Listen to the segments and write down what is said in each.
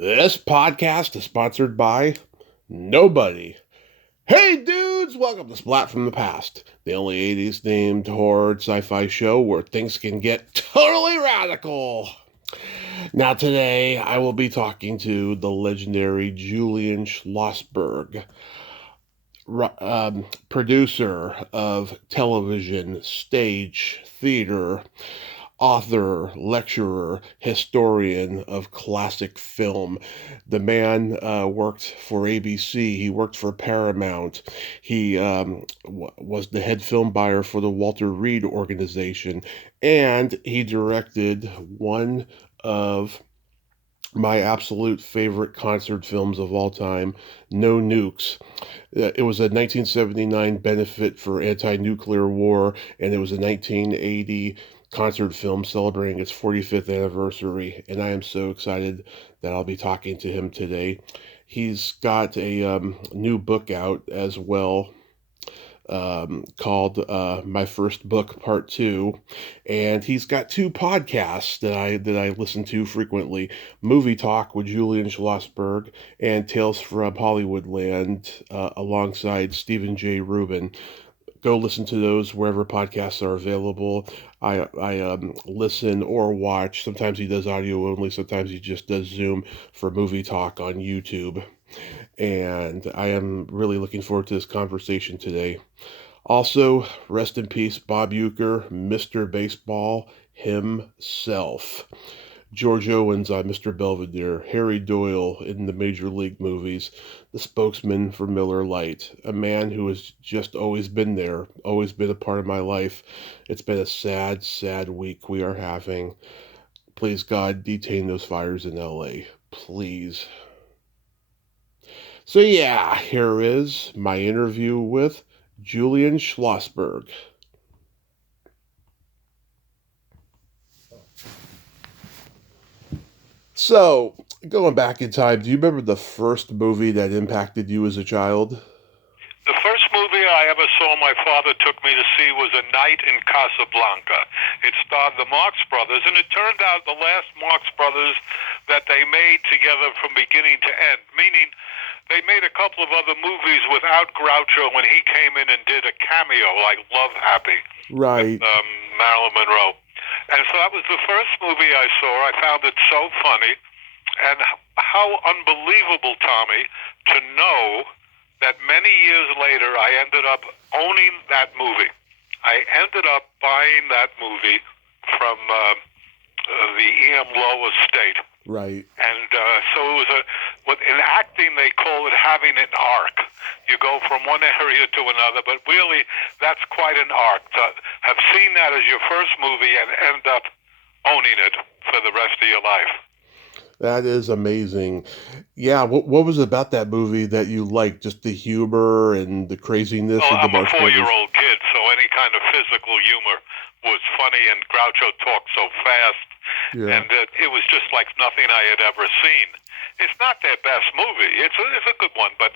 This podcast is sponsored by nobody. Hey dudes, welcome to Splat from the Past, the only 80s themed horror sci-fi show where things can get totally radical. Now today I will be talking to the legendary Julian Schlossberg, producer of television, stage, theater, author, lecturer, historian of classic film. The man worked for ABC. He worked for Paramount. He was the head film buyer for the Walter Reed organization, and he directed one of my absolute favorite concert films of all time, No Nukes. It was a 1979 benefit for anti-nuclear war, and it was a 1980 concert film celebrating its 45th anniversary, and I am so excited that I'll be talking to him today. He's got a new book out as well, called My First Book Part 2, and he's got two podcasts that I listen to frequently: Movie Talk with Julian Schlossberg and Tales from Hollywoodland, alongside Stephen J. Rubin. Go listen to those wherever podcasts are available. I listen or watch. Sometimes he does audio only. Sometimes he just does Zoom for Movie Talk on YouTube. And I am really looking forward to this conversation today. Also, rest in peace, Bob Uecker, Mr. Baseball himself. George Owens on Mr. Belvedere, Harry Doyle in the Major League movies, the spokesman for Miller Lite, a man who has just always been there, always been a part of my life. It's been a sad, sad week we are having. Please, God, detain those fires in LA. Please. So yeah, here is my interview with Julian Schlossberg. So, going back in time, do you remember the first movie that impacted you as a child? The first movie I ever saw my father took me to see was A Night in Casablanca. It starred the Marx Brothers, and it turned out the last Marx Brothers that they made together from beginning to end, meaning they made a couple of other movies without Groucho when he came in and did a cameo like Love Happy Right. with Marilyn Monroe. And so that was the first movie I saw. I found it so funny. And how unbelievable, Tommy, to know that many years later I ended up owning that movie. I ended up buying that movie from the E.M. Lowe estate. Right. And so it was in acting they call it having an arc. You go from one area to another, but really that's quite an arc. To have seen that as your first movie and end up owning it for the rest of your life. That is amazing. Yeah, what was it about that movie that you liked? Just the humor and the craziness Well, of the I'm a Marx Brothers? 4-year-old kid, so any kind of physical humor was funny, and Groucho talked so fast, Yeah. and it was just like nothing I had ever seen. It's not their best movie. It's a good one, but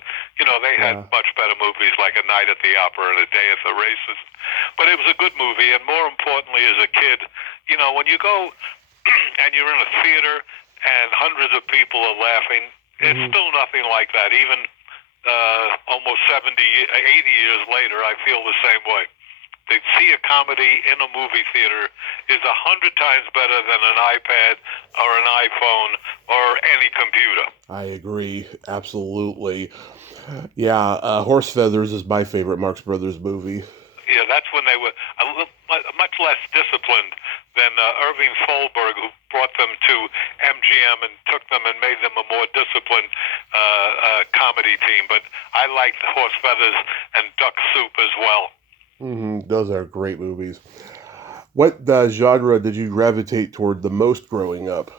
they had Yeah. much better movies like A Night at the Opera and A Day at the Races. But it was a good movie, and more importantly, as a kid, when you go and you're in a theater and hundreds of people are laughing, it's still nothing like that. Even almost 70, 80 years later, I feel the same way. To see a comedy in a movie theater is 100 times better than an iPad or an iPhone or any computer. I agree. Absolutely. Yeah, Horse Feathers is my favorite Marx Brothers movie. Yeah, that's when they were much less disciplined than Irving Thalberg, who brought them to MGM and took them and made them a more disciplined comedy team. But I liked Horse Feathers and Duck Soup as well. Those are great movies. What genre did you gravitate toward the most growing up?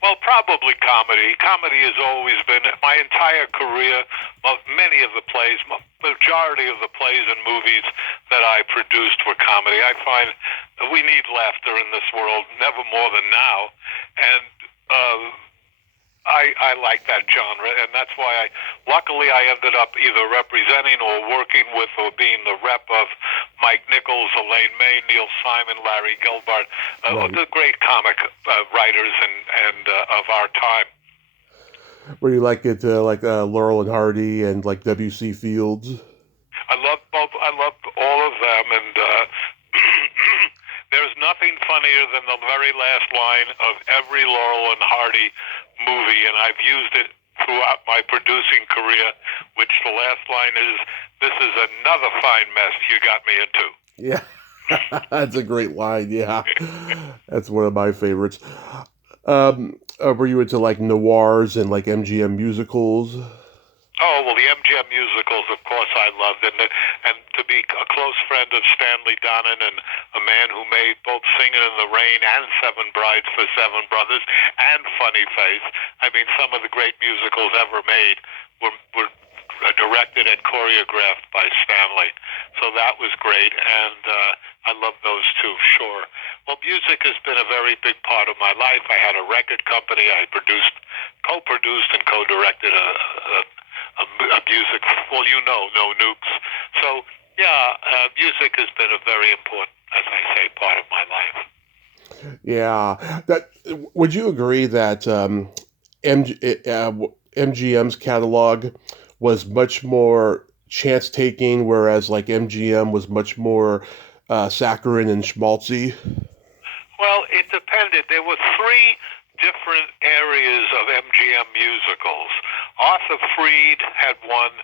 Well, probably comedy. Comedy has always been my entire career. Well, many of the plays, majority of the plays and movies that I produced were comedy. I find we need laughter in this world, never more than now, and I like that genre, and that's why luckily I ended up either representing or working with or being the rep of Mike Nichols, Elaine May, Neil Simon, Larry Gelbart, Right. the great comic writers and of our time. Were you like it Laurel and Hardy and like W.C. Fields? I love both. I love all of them, and there's nothing funnier than the very last line of every Laurel and Hardy movie, and I've used it throughout my producing career. Which the last line is, "This is another fine mess you got me into." Yeah. That's a great line. Yeah. That's one of my favorites. Were you into like noirs and like MGM musicals? Oh well, the MGM musicals, of course, I loved, and to be a close friend of Stanley Donen and a man who made both Singing in the Rain and Seven Brides for Seven Brothers and Funny Face. I mean, some of the great musicals ever made were directed and choreographed by Stanley, so that was great, and I love those too. Sure. Well, music has been a very big part of my life. I had a record company. I co-produced, and co-directed a music. Well, no nukes. So yeah, music has been a very important, as I say, part of my life. Yeah. That would you agree that MGM's catalog was much more chance taking, whereas like MGM was much more saccharine and schmaltzy? Well, it depended. There were three different areas of MGM musicals. Arthur Freed had one,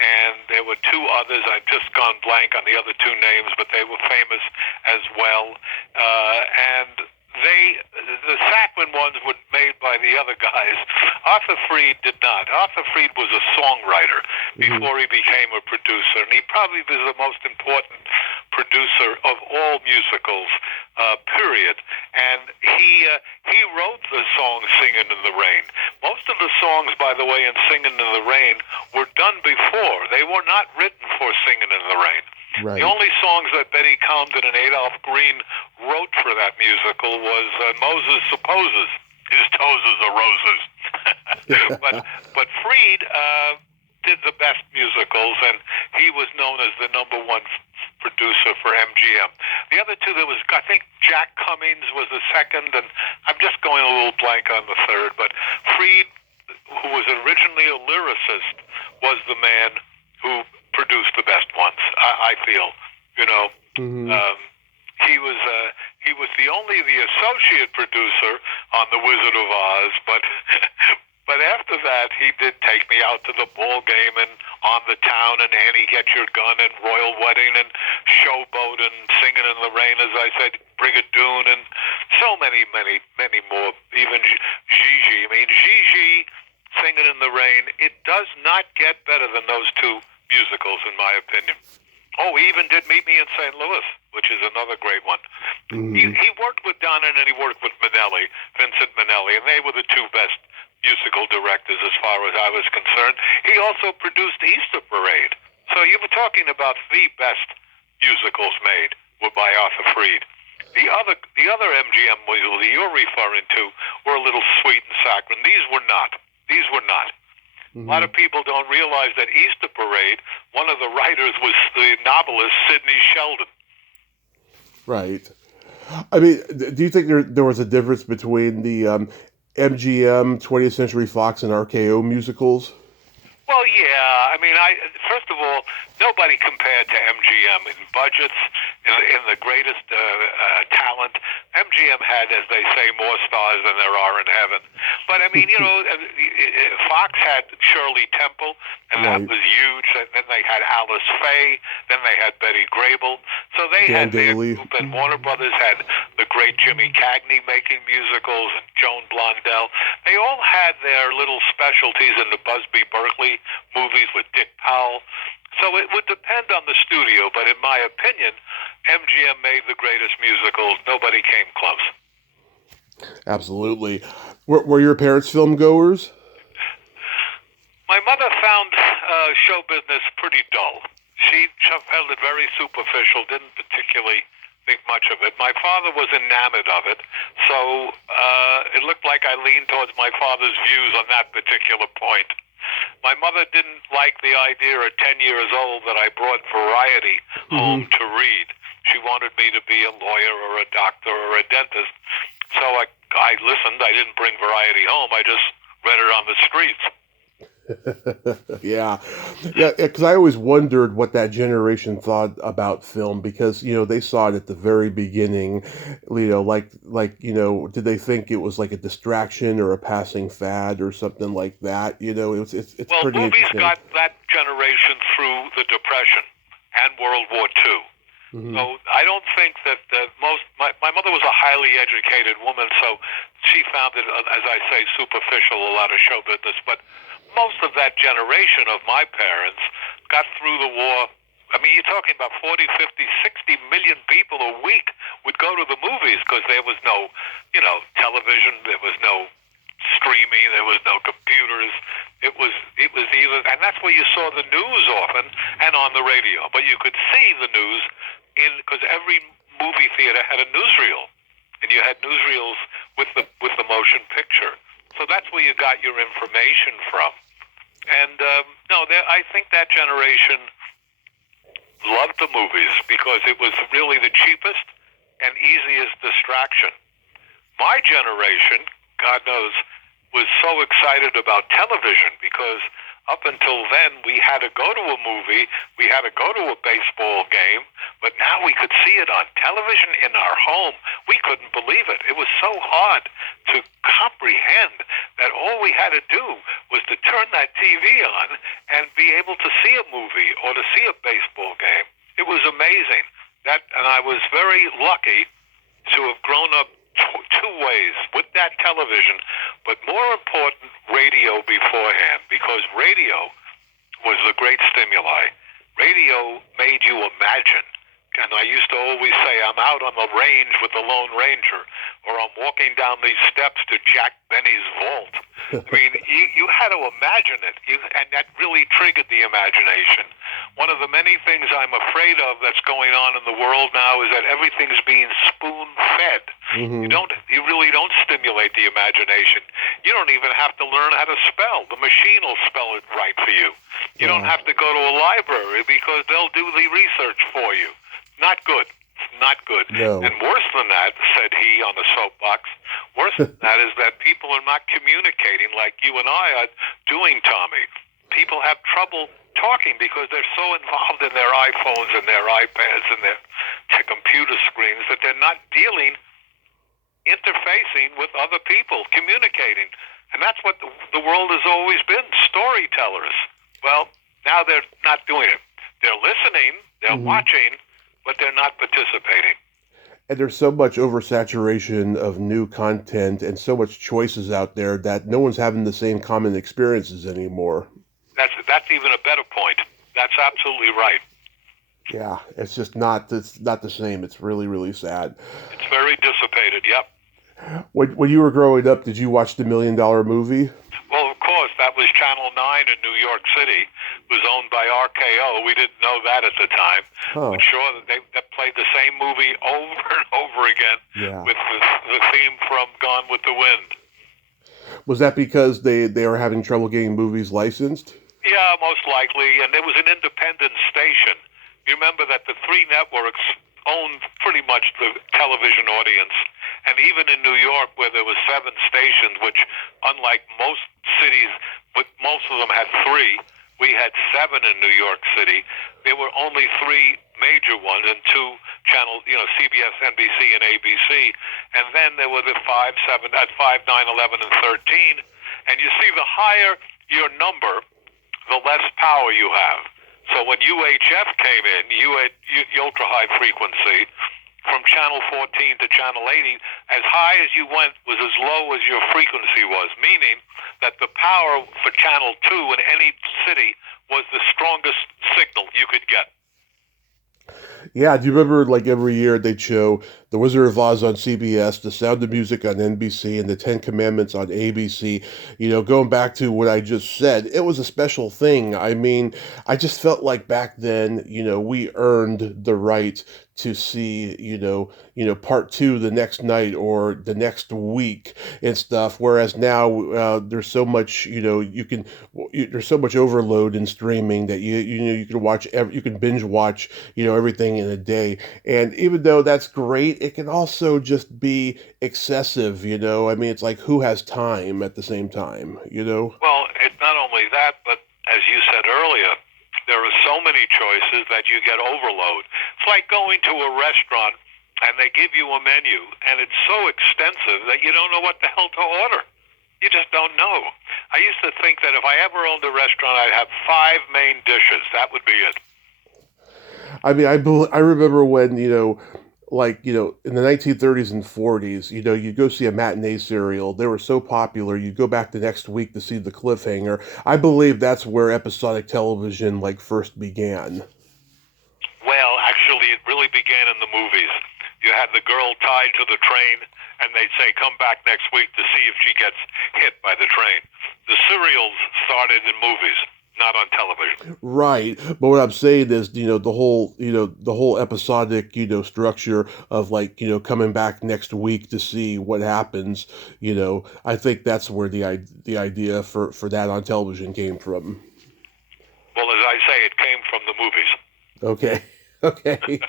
and there were two others. I've just gone blank on the other two names, but they were famous as well. And the Sackman ones were made by the other guys. Arthur Freed did not. Arthur Freed was a songwriter Mm-hmm. before he became a producer, and he probably was the most important producer of all musicals, period. And he wrote the song "Singing in the Rain." Most of the songs, by the way, in "Singing in the Rain" were done before. They were not written for "Singing in the Rain." The Right. only songs that Betty Comden and Adolph Green wrote for that musical was "Moses Supposes His Toes Are Roses." but Freed did the best musicals, and he was known as the number one producer for MGM. The other two, there was, I think, Jack Cummings was the second, and I'm just going a little blank on the third. But Freed, who was originally a lyricist, was the man who produced the best ones. I feel, you know. Mm-hmm. He was the associate producer on The Wizard of Oz, but but after that he did take me out to the ball game and On the Town and Annie Get Your Gun and Royal Wedding and Showboat and Singing in the Rain, as I said, Brigadoon, and so many more. Even Gigi. I mean, Gigi, Singing in the Rain. It does not get better than those two musicals, in my opinion. Oh, he even did Meet Me in St. Louis, which is another great one. Mm-hmm. He worked with Donen and he worked with Minnelli, Vincent Minnelli, and they were the two best musical directors as far as I was concerned. He also produced Easter Parade. So you were talking about the best musicals made were by Arthur Freed. The other MGM musicals that you're referring to were a little sweet and saccharine. These were not. A lot of people don't realize that Easter Parade, one of the writers was the novelist Sidney Sheldon. Right. I mean, do you think there was a difference between the MGM 20th Century Fox and RKO musicals? Well, yeah. I mean, first of all, nobody compared to MGM in budgets, in the greatest talent. MGM had, as they say, more stars than there are in heaven. But I mean, Fox had Shirley Temple, and that Right. was huge. And then they had Alice Faye. Then they had Betty Grable. So they Dan had their Daly. group, and Warner Brothers had the great Jimmy Cagney making musicals, and Joan Blondell. They all had their little specialties in the Busby Berkeley movies with Dick Powell. So it would depend on the studio, but in my opinion, MGM made the greatest musicals. Nobody came close. Absolutely. Were your parents film goers? My mother found show business pretty dull. She found it very superficial, didn't particularly think much of it. My father was enamored of it, so it looked like I leaned towards my father's views on that particular point. My mother didn't like the idea at 10 years old that I brought variety home to read. She wanted me to be a lawyer or a doctor or a dentist. So I listened. I didn't bring variety home. I just read it on the streets. Yeah, yeah, because I always wondered what that generation thought about film because they saw it at the very beginning, did they think it was like a distraction or a passing fad or something like that? It's Well, pretty movies interesting. got that generation through the Depression and World War II. Hmm. So I don't think that my mother was a highly educated woman, so she found it, as I say, superficial, a lot of show business. But most of that generation of my parents got through the war. I mean, you're talking about 40, 50, 60 million people a week would go to the movies because there was no, television, there was no streaming, there was no computers. It was even, and that's where you saw the news often and on the radio. But you could see the news because every movie theater had a newsreel, and you had newsreels with the motion picture. So that's where you got your information from. And no, I think that generation loved the movies because it was really the cheapest and easiest distraction. My generation, God knows, was so excited about television because up until then we had to go to a movie, we had to go to a baseball game, but now we could see it on television in our home. We couldn't believe it. It was so hard to comprehend that all we had to do was to turn that TV on and be able to see a movie or to see a baseball game. It was amazing. And I was very lucky to have grown up two ways with that television, but more important, radio beforehand, because radio was the great stimuli. Radio made you imagine. And I used to always say, I'm out on the range with the Lone Ranger, or I'm walking down these steps to Jack Benny's vault. I mean, you had to imagine it, and that really triggered the imagination. One of the many things I'm afraid of that's going on in the world now is that everything's being spoon-fed. Hmm. You really don't stimulate the imagination. You don't even have to learn how to spell. The machine will spell it right for you. You don't Yeah. have to go to a library because they'll do the research for you. Not good. Not good. No. And worse than that, said he on the soapbox, worse than that is that people are not communicating like you and I are doing, Tommy. People have trouble talking because they're so involved in their iPhones and their iPads and their computer screens that they're not interfacing with other people, communicating. And that's what the world has always been, storytellers. Well, now they're not doing it. They're listening, they're Hmm. watching, but they're not participating. And there's so much oversaturation of new content and so much choices out there that no one's having the same common experiences anymore. That's even a better point. That's absolutely right. Yeah, it's not the same. It's really, really sad. It's very dissipated, yep. When you were growing up, did you watch the $1 Million Movie? Well, of course, that was Channel 9 in New York City. It was owned by RKO. We didn't know that at the time. Huh. But sure, they played the same movie over and over again Yeah. with the theme from Gone with the Wind. Was that because they were having trouble getting movies licensed? Yeah, most likely. And there was an independent station. You remember that the three networks owned pretty much the television audience. And even in New York, where there was 7 stations, which unlike most cities, but most of them had 3, we had 7 in New York City. There were only 3 major ones and 2 channels, CBS, NBC, and ABC. And then there were the 5, 7, 5, 9, 11, and 13. And you see, the higher your number, the less power you have. So when UHF came in, ultra high frequency, from channel 14 to channel 80, as high as you went was as low as your frequency was, meaning that the power for channel 2 in any city was the strongest signal you could get. Yeah, do you remember like every year they'd show The Wizard of Oz on CBS, The Sound of Music on NBC, and The Ten Commandments on ABC? Going back to what I just said, it was a special thing. I mean, I just felt like back then, we earned the right to see, part 2 the next night or the next week and stuff. Whereas now there's so much, there's so much overload in streaming that you can binge watch, everything in a day. And even though that's great, it can also just be excessive, you know. I mean, it's like who has time at the same time, you know? Well, it's not only that, but as you said earlier, there are so many choices that you get overload. It's like going to a restaurant and they give you a menu and it's so extensive that you don't know what the hell to order. You just don't know. I used to think that if I ever owned a restaurant, I'd have 5 main dishes. That would be it. I mean, I remember when, you know, like, you know, in the 1930s and 40s, you know, you'd go see a matinee serial. They were so popular, you'd go back the next week to see the cliffhanger. I believe that's where episodic television, like, first began. Well, actually, it really began in the movies. You had the girl tied to the train, and they'd say, come back next week to see if she gets hit by the train. The serials started in movies, not on television. Right. But what I'm saying is, you know, the whole episodic, you know, structure of like, you know, coming back next week to see what happens, you know, I think that's where the idea for that on television came from. Well, as I say, it came from the movies. Okay. Okay.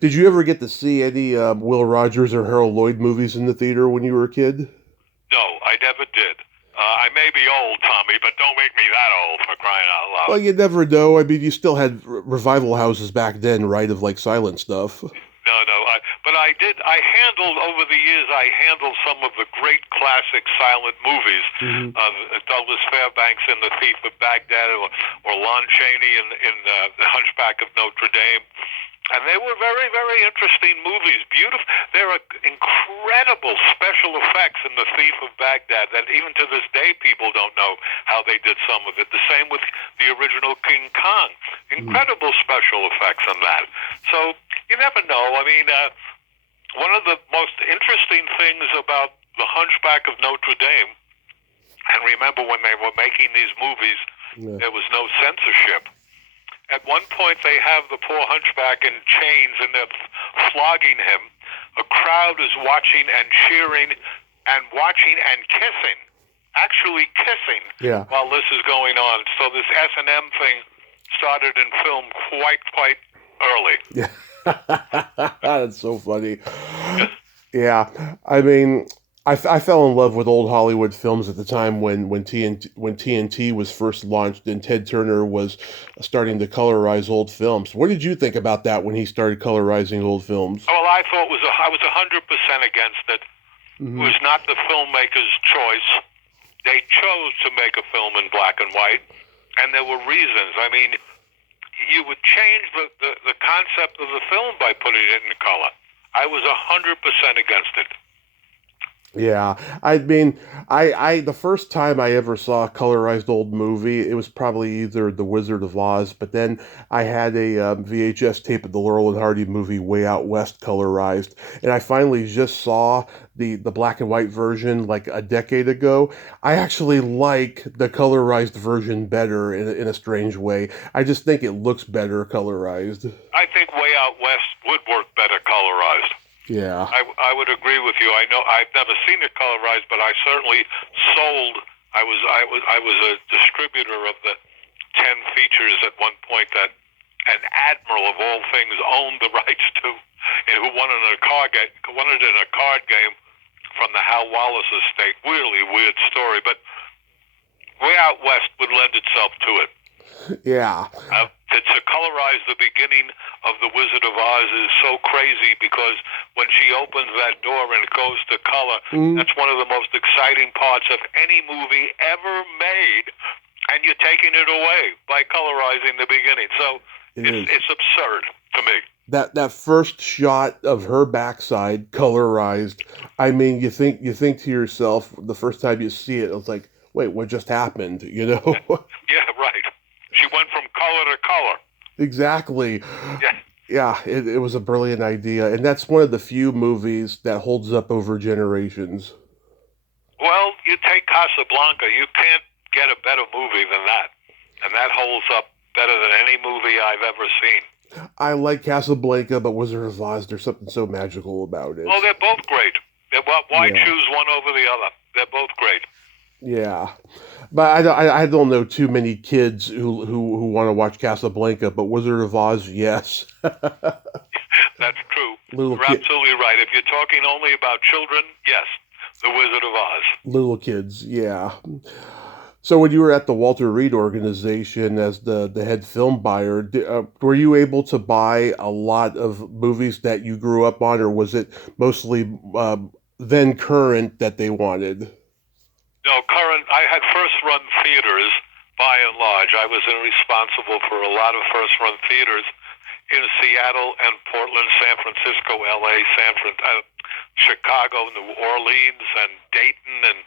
Did you ever get to see any Will Rogers or Harold Lloyd movies in the theater when you were a kid? No, I never did. I may be old, Tommy, but don't make me that old, for crying out loud. Well, you never know. I mean, you still had revival houses back then, right, of like silent stuff. No, but I did. Over the years, I handled some of the great classic silent movies. Mm-hmm. Douglas Fairbanks in The Thief of Baghdad, or Lon Chaney in The Hunchback of Notre Dame. And they were very, very interesting movies. Beautiful. There are incredible special effects in The Thief of Baghdad that even to this day people don't know how they did some of it. The same with the original King Kong. Incredible special effects on that. So you never know. I mean, one of the most interesting things about The Hunchback of Notre Dame, and remember when they were making these movies, there was no censorship. At one point, they have the poor hunchback in chains, and they're flogging him. A crowd is watching and cheering and watching and kissing, actually kissing, while this is going on. So this S&M thing started in film quite early. Yeah, that's so funny. Yeah, I mean, I fell in love with old Hollywood films at the time when TNT was first launched and Ted Turner was starting to colorize old films. What did you think about that when he started colorizing old films? Well, I thought I was 100% against it. Mm-hmm. It was not the filmmaker's choice. They chose to make a film in black and white, and there were reasons. I mean, you would change the concept of the film by putting it in color. I was 100% against it. Yeah, I mean, I the first time I ever saw a colorized old movie, it was probably either The Wizard of Oz, but then I had a VHS tape of the Laurel and Hardy movie Way Out West colorized, and I finally just saw the black and white version like a decade ago. I actually like the colorized version better in a strange way. I just think it looks better colorized. I think Way Out West would work better colorized. Yeah, I would agree with you. I know I've never seen it colorized, but I certainly sold. I was a distributor of the 10 features at one point that an admiral of all things owned the rights to, and who wanted it in a card game from the Hal Wallace estate. Really weird story, but Way Out West would lend itself to it. Yeah. To colorize the beginning of The Wizard of Oz is so crazy because when she opens that door and it goes to color, that's one of the most exciting parts of any movie ever made, and you're taking it away by colorizing the beginning. So it's absurd to me. That first shot of her backside colorized, I mean, you think to yourself the first time you see it, it's like, wait, what just happened? You know? Yeah, right. She went from color to color. Exactly. Yeah. Yeah, it was a brilliant idea, and that's one of the few movies that holds up over generations. Well, you take Casablanca, you can't get a better movie than that, and that holds up better than any movie I've ever seen. I like Casablanca, but Wizard of Oz, there's something so magical about it. Oh, they're both great. Why choose one over the other? They're both great. Yeah, but I don't know too many kids who want to watch Casablanca, but Wizard of Oz, yes. That's true. Little You're kid, absolutely right. If you're talking only about children, yes, The Wizard of Oz. little kids, yeah. So when you were at the Walter Reed organization as the head film buyer, were you able to buy a lot of movies that you grew up on, or was it mostly then current that they wanted? No, current. I had first-run theaters by and large. I was responsible for a lot of first-run theaters in Seattle and Portland, San Francisco, L.A., Chicago, New Orleans, and Dayton, and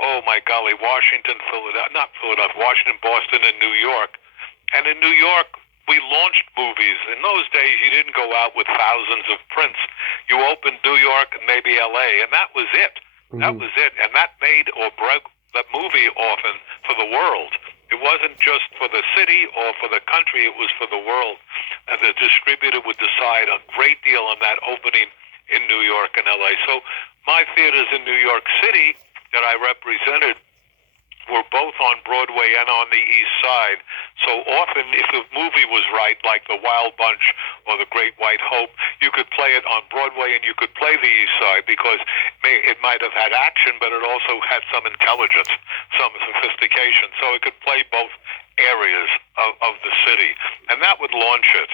oh my golly, Washington, Washington, Boston, and New York. And in New York, we launched movies. In those days, you didn't go out with thousands of prints. You opened New York and maybe L.A., and that was it. That Mm-hmm. was it. And that made or broke the movie often for the world. It wasn't just for the city or for the country, it was for the world. And the distributor would decide a great deal on that opening in New York and LA. So my theaters in New York City that I represented were both on Broadway and on the East Side. So often, if the movie was right, like The Wild Bunch or The Great White Hope, you could play it on Broadway and you could play the East Side because it might have had action, but it also had some intelligence, some sophistication. So it could play both areas of the city, and that would launch it.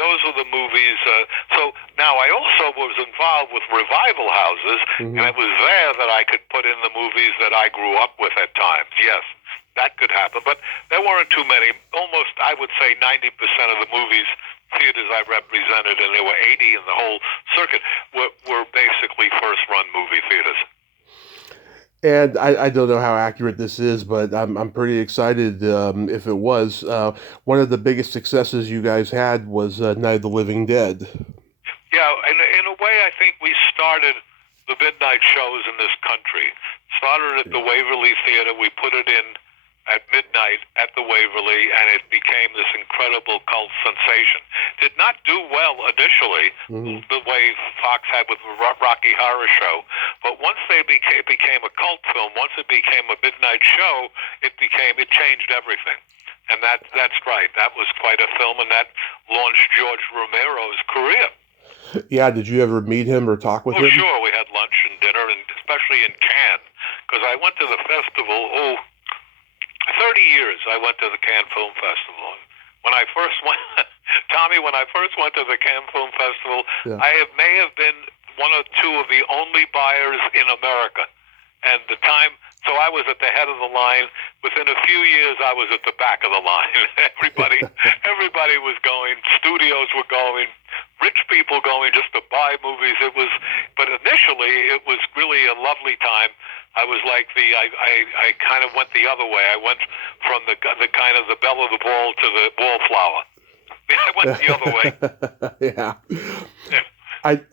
Those are the movies. So now I also was involved with revival houses, and Mm-hmm. it was there that I could put in the movies that I grew up with at times. Yes, that could happen, but there weren't too many. Almost, I would say, 90% of the movies theaters I represented, and there were 80 in the whole circuit, were basically first-run movie theaters. And I don't know how accurate this is, but I'm pretty excited if it was. One of the biggest successes you guys had was Night of the Living Dead. Yeah, and in a way, I think we started the midnight shows in this country. Started at the Waverly Theater. We put it in at midnight at the Waverly, and it became this incredible cult sensation. Did not do well initially, Mm-hmm. the way Fox had with the Rocky Horror Show, but once they became a cult film, once it became a midnight show, it changed everything. And that's right. That was quite a film, and that launched George Romero's career. Yeah, did you ever meet him or talk with Oh, him? sure. We had lunch and dinner, and especially in Cannes, because I went to the festival. 30 years I went to the Cannes Film Festival. When I first went, Tommy, when I first went to the Cannes Film Festival, Yeah. may have been one or two of the only buyers in America. And so I was at the head of the line. Within a few years, I was at the back of the line. everybody was going. Studios were going. Rich people going just to buy movies. But initially, it was really a lovely time. I was like I kind of went the other way. I went from the kind of the belle of the ball to the wallflower. I went the other way. Yeah. Yeah.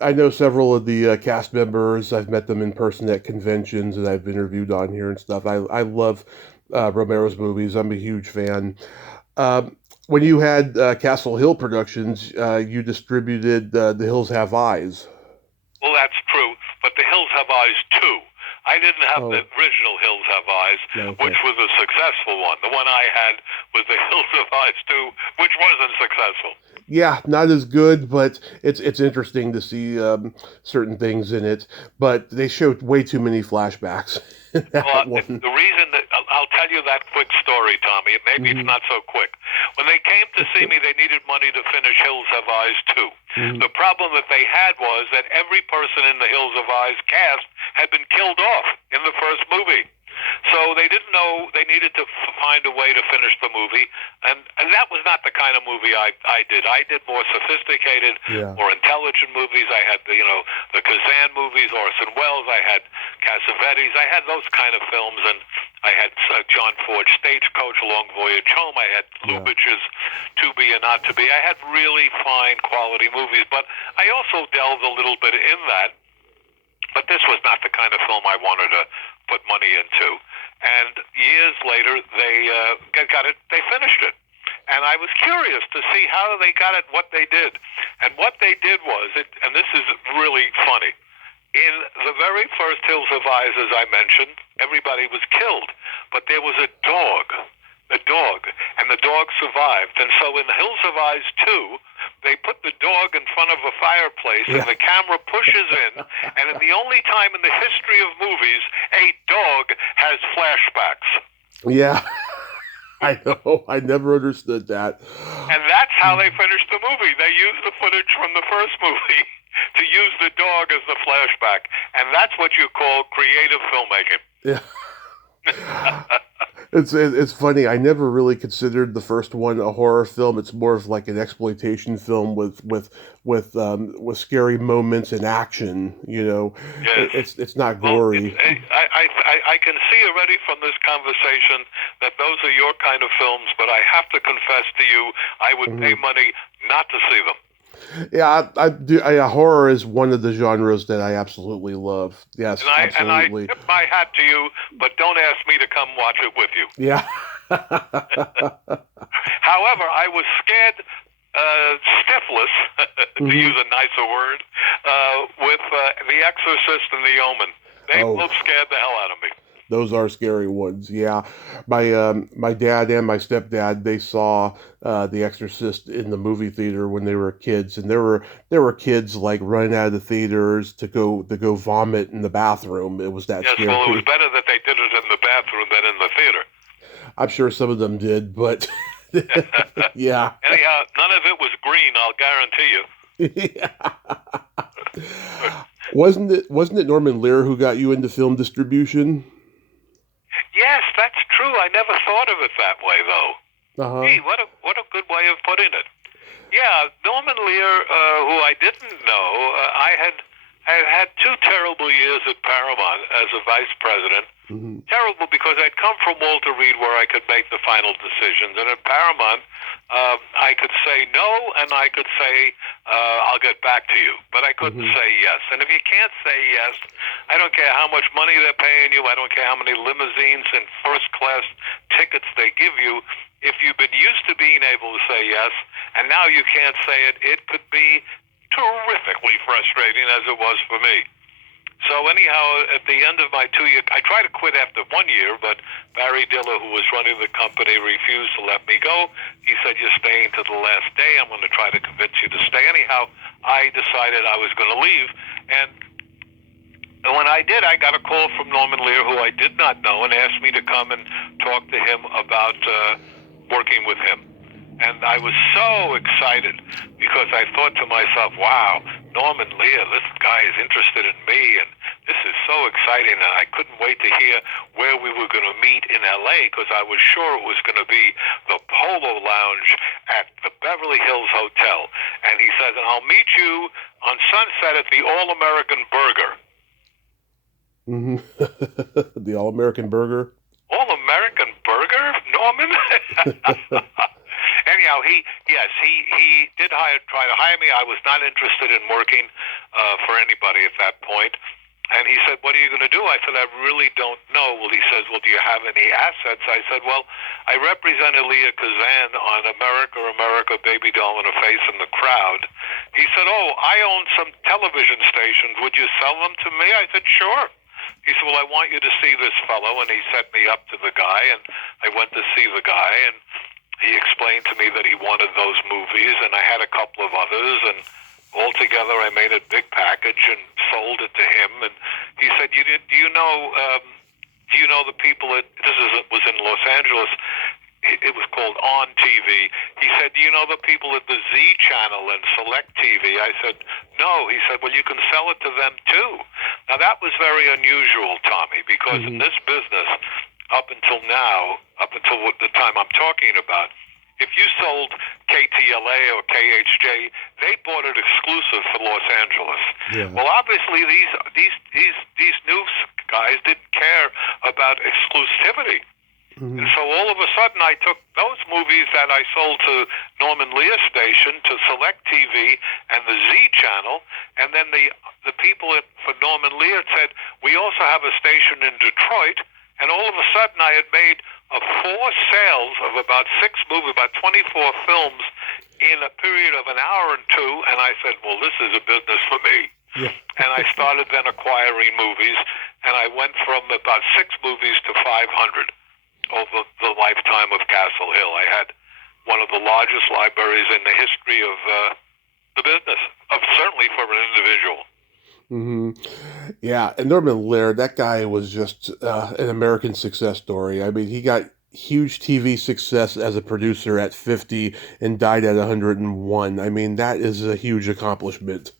I know several of the cast members. I've met them in person at conventions, and I've interviewed on here and stuff. I love Romero's movies. I'm a huge fan. When you had Castle Hill Productions, you distributed The Hills Have Eyes. Well, that's true. But The Hills Have Eyes too. I didn't have Oh, the original Hills Have Eyes, okay. which was a successful one. The one I had was The Hills Have Eyes 2, which wasn't successful. Yeah, not as good, but it's interesting to see certain things in it. But they showed way too many flashbacks in that one. The reason that I'll tell you that quick story, Tommy. Maybe it's Hmm. not so quick. When they came to see me, they needed money to finish Hills Have Eyes 2. Hmm. The problem that they had was that every person in the Hills Have Eyes cast had been killed off in the first movie. So they didn't know they needed to find a way to finish the movie, and that was not the kind of movie I did. I did more sophisticated, Yeah. more intelligent movies. I had the Kazan movies, Orson Welles. I had Cassavetes. I had those kind of films, and I had John Ford Stagecoach, Long Voyage Home. I had Yeah. Lubitsch's To Be and Not to Be. I had really fine quality movies, but I also delved a little bit in that. But this was not the kind of film I wanted to put money into. And years later, they got it. They finished it, and I was curious to see how they got it, what they did, and what they did was it. And this is really funny. In the very first Hills of Eyes, as I mentioned, everybody was killed, but there was a dog a dog, and the dog survived. And so in Hills Have Eyes 2, they put the dog in front of a fireplace, and the camera pushes in, and in the only time in the history of movies, a dog has flashbacks. Yeah. I know. I never understood that. And that's how they finished the movie. They used the footage from the first movie to use the dog as the flashback. And that's what you call creative filmmaking. Yeah. It's funny. I never really considered the first one a horror film. It's more of like an exploitation film with scary moments and action. You know, Yes. it's not gory. I can see already from this conversation that those are your kind of films, but I have to confess to you, I would pay money not to see them. Yeah, I do. Horror is one of the genres that I absolutely love. Yes, absolutely. And I tip my hat to you, but don't ask me to come watch it with you. Yeah. However, I was scared stiffless, to use a nicer word, with The Exorcist and The Omen. They both scared the hell out of me. Those are scary ones. Yeah, my dad and my stepdad, they saw The Exorcist in the movie theater when they were kids, and there were kids like running out of the theaters to go vomit in the bathroom. It was that scary. Yes, well, it was better that they did it in the bathroom than in the theater. I'm sure some of them did, but yeah. Anyhow, none of it was green, I'll guarantee you. Yeah. Wasn't it Norman Lear who got you into film distribution? Yes, that's true. I never thought of it that way, though. Gee, what a good way of putting it. Yeah, Norman Lear, who I didn't know, I had 2 terrible years at Paramount as a vice president. Terrible because I'd come from Walter Reed where I could make the final decisions, and at Paramount I could say no and I could say I'll get back to you, but I couldn't say yes. And if you can't say yes, I don't care how much money they're paying you, I don't care how many limousines and first class tickets they give you. If you've been used to being able to say yes and now you can't say it, it could be terrifically frustrating, as it was for me. So anyhow, at the end of my 2 year, I tried to quit after 1 year, but Barry Diller, who was running the company, refused to let me go. He said, "You're staying to the last day. I'm going to try to convince you to stay." Anyhow, I decided I was going to leave. And when I did, I got a call from Norman Lear, who I did not know, and asked me to come and talk to him about working with him. And I was so excited because I thought to myself, wow, Norman Lear, this guy is interested in me, and this is so exciting, and I couldn't wait to hear where we were going to meet in L.A. because I was sure it was going to be the Polo Lounge at the Beverly Hills Hotel. And he says, "And I'll meet you on Sunset at the All-American Burger." The All-American Burger? All-American Burger, Norman? Anyhow, he did try to hire me. I was not interested in working for anybody at that point. And he said, "What are you going to do?" I said, "I really don't know." Well, he says, "Well, do you have any assets?" I said, "Well, I represented Leah Kazan on America, Baby Doll and a Face in the Crowd." He said, "Oh, I own some television stations. Would you sell them to me?" I said, "Sure." He said, "Well, I want you to see this fellow." And he set me up to the guy, and I went to see the guy, and he explained to me that he wanted those movies, and I had a couple of others, and altogether I made a big package and sold it to him. And he said, do you know the people at, was in Los Angeles, it was called On TV. He said, "Do you know the people at the Z Channel and Select TV?" I said, "No." He said, "Well, you can sell it to them too." Now that was very unusual, Tommy, because in this business, up until the time I'm talking about, if you sold KTLA or KHJ, they bought it exclusive for Los Angeles. Yeah. Well, obviously these new guys didn't care about exclusivity. And so all of a sudden I took those movies that I sold to Norman Lear's station, to Select TV and the Z Channel, and then the people for Norman Lear said, "We also have a station in Detroit." And all of a sudden I had made 4 sales of about 6 movies, about 24 films in a period of an hour and 2, and I said, "Well, this is a business for me." Yeah. And I started then acquiring movies, and I went from about 6 movies to 500. over the lifetime of Castle Hill. I had one of the largest libraries in the history of the business, certainly for an individual. Yeah, and Norman Laird, that guy was just an American success story. I mean, he got huge TV success as a producer at 50 and died at 101. I mean, that is a huge accomplishment.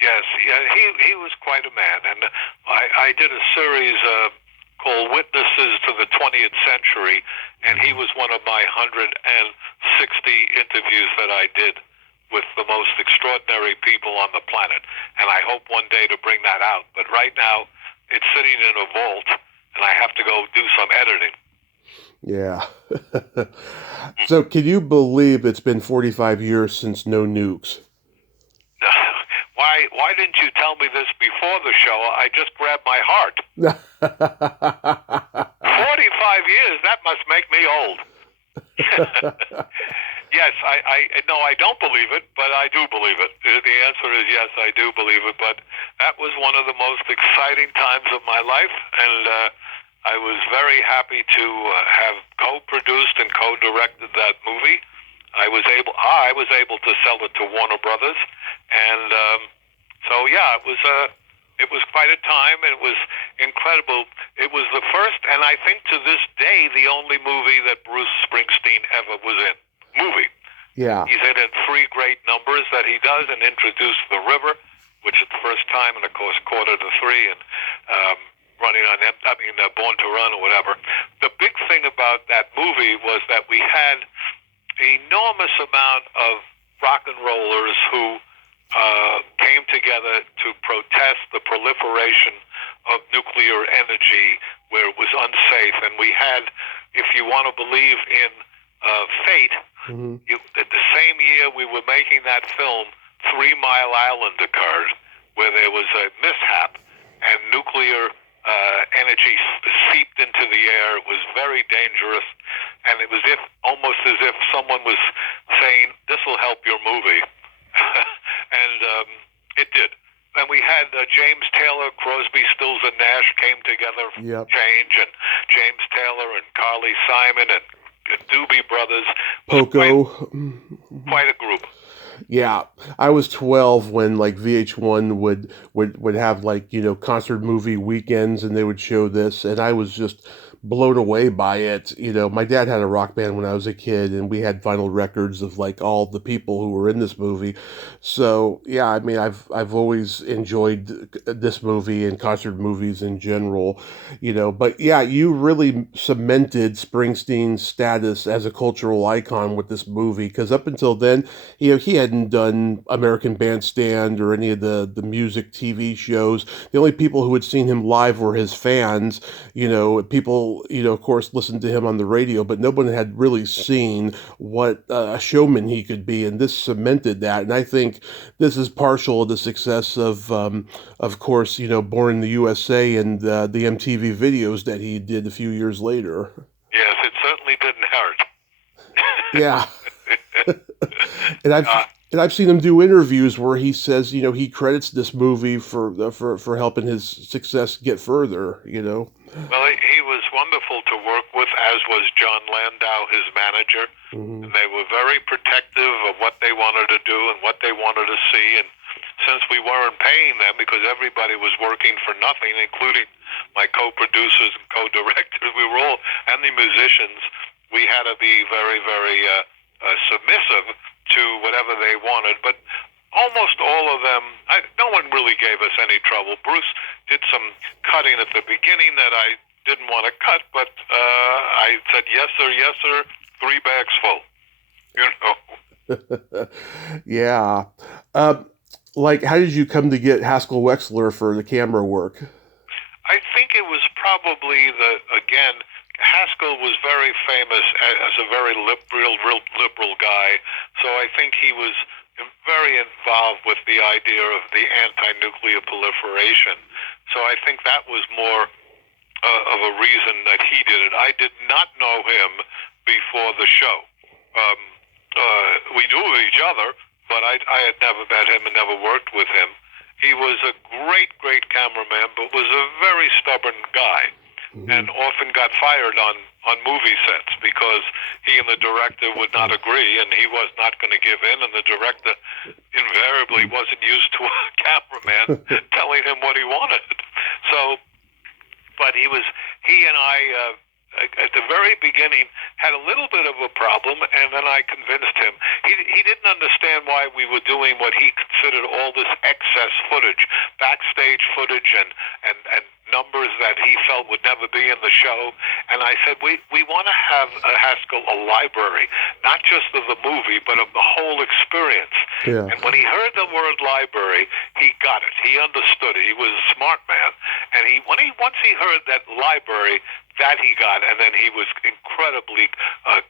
Yes, yeah, he was quite a man, and I did a series called Witnesses to the 20th Century, and he was one of my 160 interviews that I did with the most extraordinary people on the planet, and I hope one day to bring that out. But right now, it's sitting in a vault, and I have to go do some editing. Yeah. So, can you believe it's been 45 years since No Nukes? Why didn't you tell me this before the show? I just grabbed my heart. 45 years, that must make me old. Yes, I don't believe it, but I do believe it. The answer is yes, I do believe it. But that was one of the most exciting times of my life, and I was very happy to have co-produced and co-directed that movie. I was able to sell it to Warner Brothers, and so yeah, it was quite a time. It was incredible. It was the first, and I think to this day, the only movie that Bruce Springsteen ever was in. Movie. Yeah. He's in 3 great numbers that he does, and Introduce the River, which is the first time, and of course Quarter to Three, and Born to Run or whatever. The big thing about that movie was that we had an enormous amount of rock and rollers who came together to protest the proliferation of nuclear energy where it was unsafe. And we had, if you want to believe in fate, at the same year we were making that film, 3 Mile Island occurred, where there was a mishap and nuclear energy seeped into the air. It was very dangerous, and it was almost as if someone was saying, "This will help your movie," and it did. And we had James Taylor, Crosby, Stills, and Nash came together for change, and James Taylor and Carly Simon and Doobie Brothers. Poco. Quite a group. Yeah, I was 12 when like VH1 would have like, concert movie weekends and they would show this, and I was just blown away by it. My dad had a rock band when I was a kid, and we had vinyl records of like all the people who were in this movie. So yeah, I mean, I've always enjoyed this movie and concert movies in general, But yeah, you really cemented Springsteen's status as a cultural icon with this movie, because up until then, he hadn't done American Bandstand or any of the music TV shows. The only people who had seen him live were his fans. People, of course, listened to him on the radio, but no one had really seen what a showman he could be, and this cemented that. And I think this is partial to the success of course, Born in the USA and the MTV videos that he did a few years later. Yes, it certainly didn't hurt. Yeah. And I've seen him do interviews where he says, he credits this movie for helping his success get further, Well, he was wonderful to work with, as was John Landau, his manager. And they were very protective of what they wanted to do and what they wanted to see. And since we weren't paying them, because everybody was working for nothing, including my co-producers and co-directors, and the musicians, we had to be very, very submissive to whatever they wanted. But almost all of them, no one really gave us any trouble. Bruce did some cutting at the beginning that I didn't want to cut, but I said, yes, sir, 3 bags full. Yeah. How did you come to get Haskell Wexler for the camera work? I think it was probably Haskell was very famous as a very real liberal guy, so I think he was very involved with the idea of the anti-nuclear proliferation. So I think that was more of a reason that he did it. I did not know him before the show. We knew of each other, but I had never met him and never worked with him. He was a great, great cameraman, but was a very stubborn guy. and often got fired on movie sets because he and the director would not agree, and he was not going to give in, and the director invariably wasn't used to a cameraman telling him what he wanted. So, but he and I, at the very beginning, had a little bit of a problem, and then I convinced him. He didn't understand why we were doing what he considered all this excess footage, backstage footage, and numbers that he felt would never be in the show. And I said, we want to have Haskell a library, not just of the movie, but of the whole experience. Yeah. And when he heard the word library, he got it. He understood it. He was a smart man. And once he heard that library, that he got, and then he was incredibly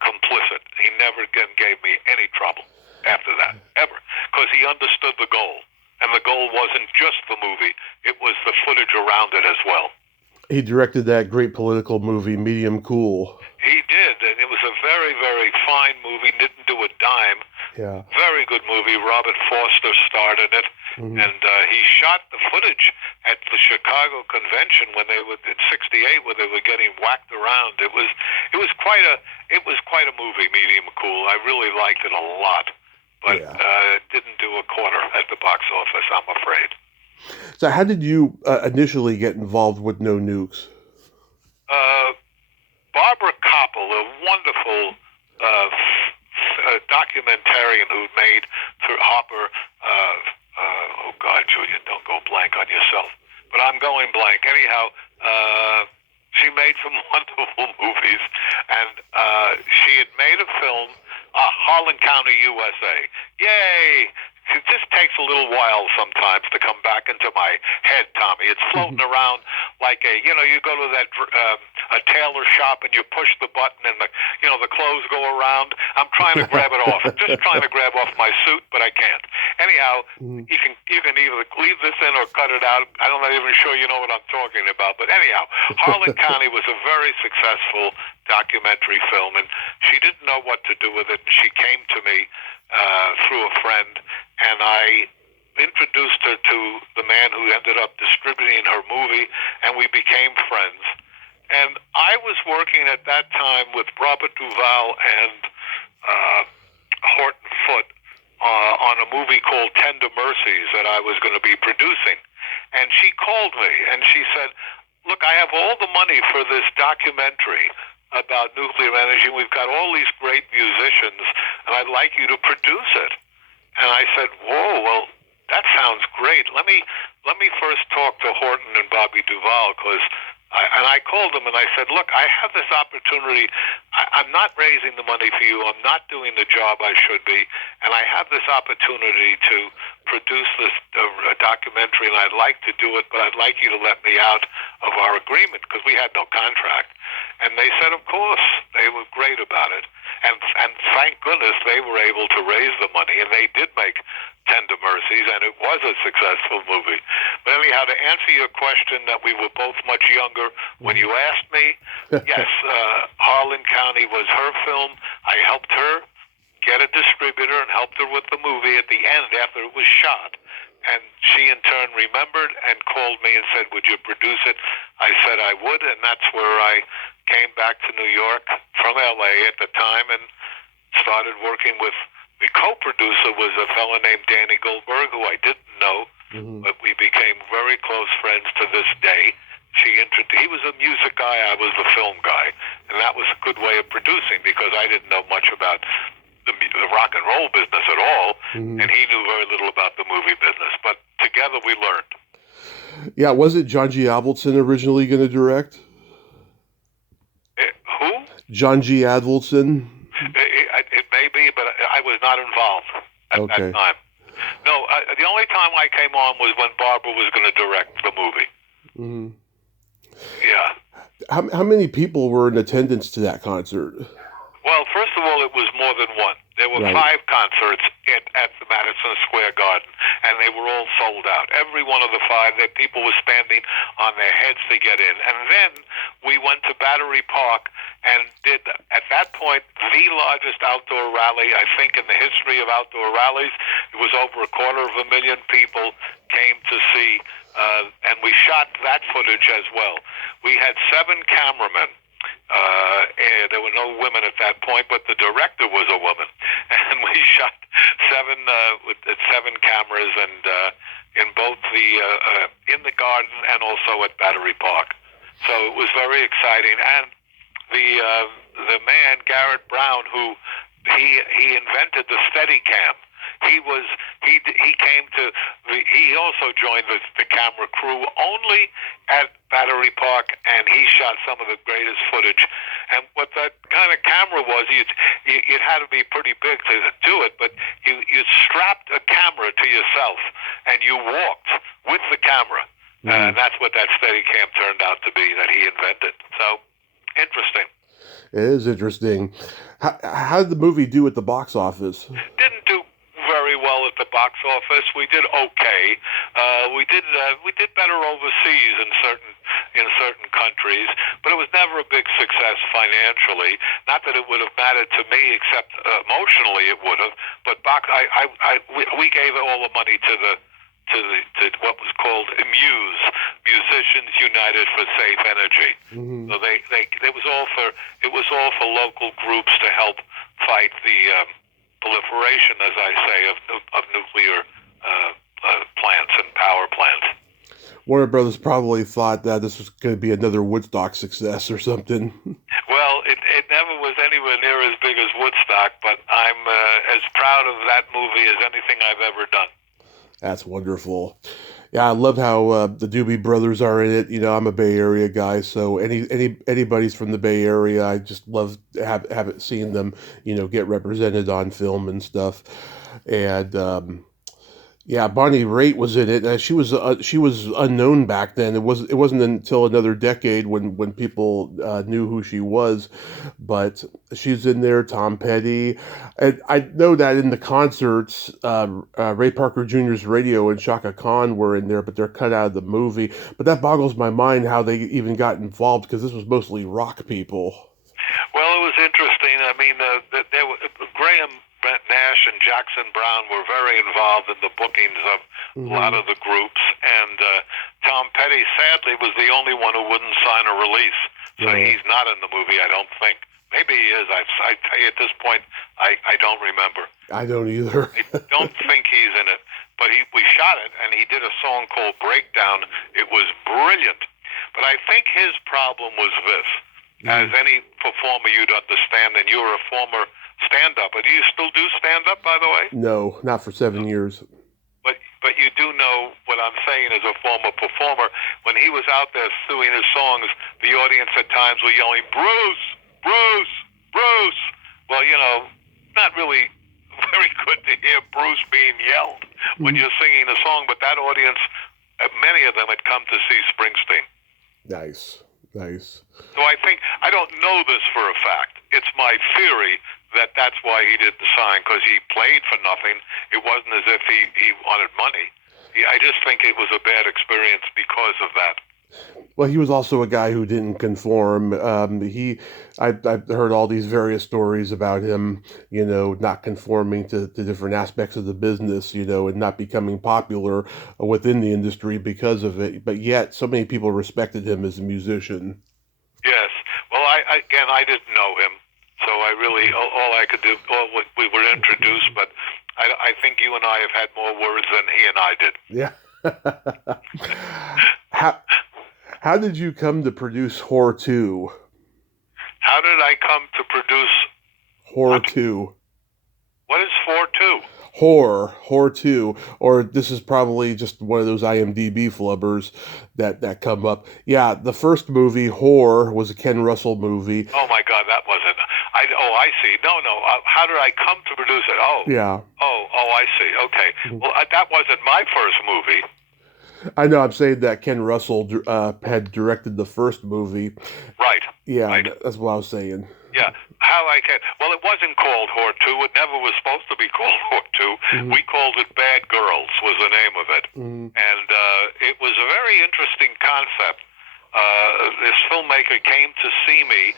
complicit. He never again gave me any trouble after that, ever, because he understood the goal. And the goal wasn't just the movie, it was the footage around it as well. He directed that great political movie, Medium Cool. He did, and it was a very, very fine movie, didn't do a dime. Yeah. Very good movie. Robert Foster starred in it, and he shot the footage at the Chicago Convention when they were in '68, where they were getting whacked around. It was quite a movie, Medium Cool. I really liked it a lot, but it didn't do a quarter at the box office, I'm afraid. So how did you initially get involved with No Nukes? Barbara Koppel, a wonderful documentarian who made for Hopper, oh God, Julian, don't go blank on yourself. But I'm going blank. Anyhow, she made some wonderful movies, and she had made a film, Harlan County, USA. Yay! It just takes a little while sometimes to come back into my head, Tommy. It's floating around like you go to that a tailor shop and you push the button and the clothes go around. I'm trying to grab it off. Just trying to grab off my suit, but I can't. Anyhow, you can either leave this in or cut it out. I'm not even sure you know what I'm talking about. But anyhow, Harlan County was a very successful documentary film, and she didn't know what to do with it. She came to me through a friend, and I introduced her to the man who ended up distributing her movie, and we became friends. And I was working at that time with Robert Duvall and Horton Foote on a movie called Tender Mercies that I was going to be producing. And she called me, and she said, look, I have all the money for this documentary about nuclear energy. We've got all these great musicians, and I'd like you to produce it. And I said, whoa, well, that sounds great. Let me first talk to Horton and Bobby Duvall, because I called them and I said, look, I have this opportunity. I'm not raising the money for you. I'm not doing the job I should be. And I have this opportunity to produce this documentary, and I'd like to do it, but I'd like you to let me out of our agreement, because we had no contract. And they said, of course. They were great about it. And thank goodness they were able to raise the money, and they did make Tender Mercies, and it was a successful movie. But anyhow, to answer your question that we were both much younger, when you asked me, yes, Harlan County was her film. I helped her get a distributor and helped her with the movie at the end after it was shot. And she in turn remembered and called me and said, would you produce it? I said I would, and that's where I came back to New York from LA at the time and started working with, the co-producer was a fellow named Danny Goldberg, who I didn't know, but we became very close friends to this day. He was a music guy, I was the film guy, and that was a good way of producing, because I didn't know much about the rock and roll business at all, and he knew very little about the movie business, but together we learned. Yeah, was it John G. Avildsen originally going to direct? Who? John G. Avildsen? It may be, but I was not involved at that time. No, the only time I came on was when Barbara was going to direct the movie. Yeah. How many people were in attendance to that concert? Well, first of all, it was more than one. There were 5 concerts at the Madison Square Garden, and they were all sold out. Every one of the five, that people were standing on their heads to get in. And then we went to Battery Park and did, at that point, the largest outdoor rally, I think, in the history of outdoor rallies. It was over 250,000 people came to see, and we shot that footage as well. We had 7 cameramen. And there were no women at that point, but the director was a woman, and we shot 7 with 7 cameras, and in both the in the garden and also at Battery Park. So it was very exciting, and the man Garrett Brown, who he invented the Steadicam. He also joined the camera crew only at Battery Park, and he shot some of the greatest footage. And what that kind of camera was, it had to be pretty big to do it, but you strapped a camera to yourself, and you walked with the camera. And that's what that Steadicam turned out to be that he invented. So, interesting. It is interesting. How did the movie do at the box office? Didn't do very well at the box office. We did okay. We did better overseas in certain countries, but it was never a big success financially. Not that it would have mattered to me, except emotionally it would have. But we gave all the money to what was called Musicians United for Safe Energy. Mm-hmm. So it was all for local groups to help fight the proliferation, as I say, of nuclear plants and power plants. Warner Brothers probably thought that this was going to be another Woodstock success or something. Well, it never was anywhere near as big as Woodstock, but I'm as proud of that movie as anything I've ever done. That's wonderful. Yeah, I love how the Doobie Brothers are in it. You know, I'm a Bay Area guy, so anybody's from the Bay Area, I just love seeing them, you know, get represented on film and stuff. And yeah, Bonnie Raitt was in it. She was unknown back then. It wasn't until another decade when people knew who she was. But she's in there. Tom Petty, and I know that in the concerts, Ray Parker Jr.'s radio and Shaka Khan were in there, but they're cut out of the movie. But that boggles my mind how they even got involved, because this was mostly rock people. Well, it was interesting. I mean, Graham Nash and Jackson Browne were very involved in the bookings of a lot of the groups, and Tom Petty, sadly, was the only one who wouldn't sign a release. So he's not in the movie, I don't think. Maybe he is. I tell you, at this point, I don't remember. I don't either. I don't think he's in it. But we shot it, and he did a song called Breakdown. It was brilliant. But I think his problem was this. As any performer you'd understand, and you were a former stand-up. Do you still do stand-up, by the way? No, not for 7 years. But you do know what I'm saying as a former performer. When he was out there doing his songs, the audience at times were yelling, "Bruce! Bruce! Bruce!" Well, you know, not really very good to hear Bruce being yelled when you're singing a song, but that audience, many of them had come to see Springsteen. Nice. So I don't know this for a fact. It's my theory that that's why he did the sign, because he played for nothing. It wasn't as if he wanted money. I just think it was a bad experience because of that. Well, he was also a guy who didn't conform. I've heard all these various stories about him, you know, not conforming to different aspects of the business, you know, and not becoming popular within the industry because of it. But yet, so many people respected him as a musician. Yes. Well, I didn't know him, so I really all I could do. Well, we were introduced, but I think you and I have had more words than he and I did. Yeah. How did you come to produce Whore 2? How did I come to produce Whore 2? What is Whore 2? Whore 2, or this is probably just one of those IMDb flubbers that come up. Yeah, the first movie, Whore, was a Ken Russell movie. Oh my God, that wasn't. I see. No. How did I come to produce it? Oh. Yeah. Oh, I see. Okay. Well, that wasn't my first movie. I know I'm saying that Ken Russell had directed the first movie. Right, Yeah, right. that's what I was saying. Yeah. How I can. Well, it wasn't called Whore 2. It never was supposed to be called Whore 2. Hmm. We called it Bad Girls, was the name of it. Hmm. And it was a very interesting concept. This filmmaker came to see me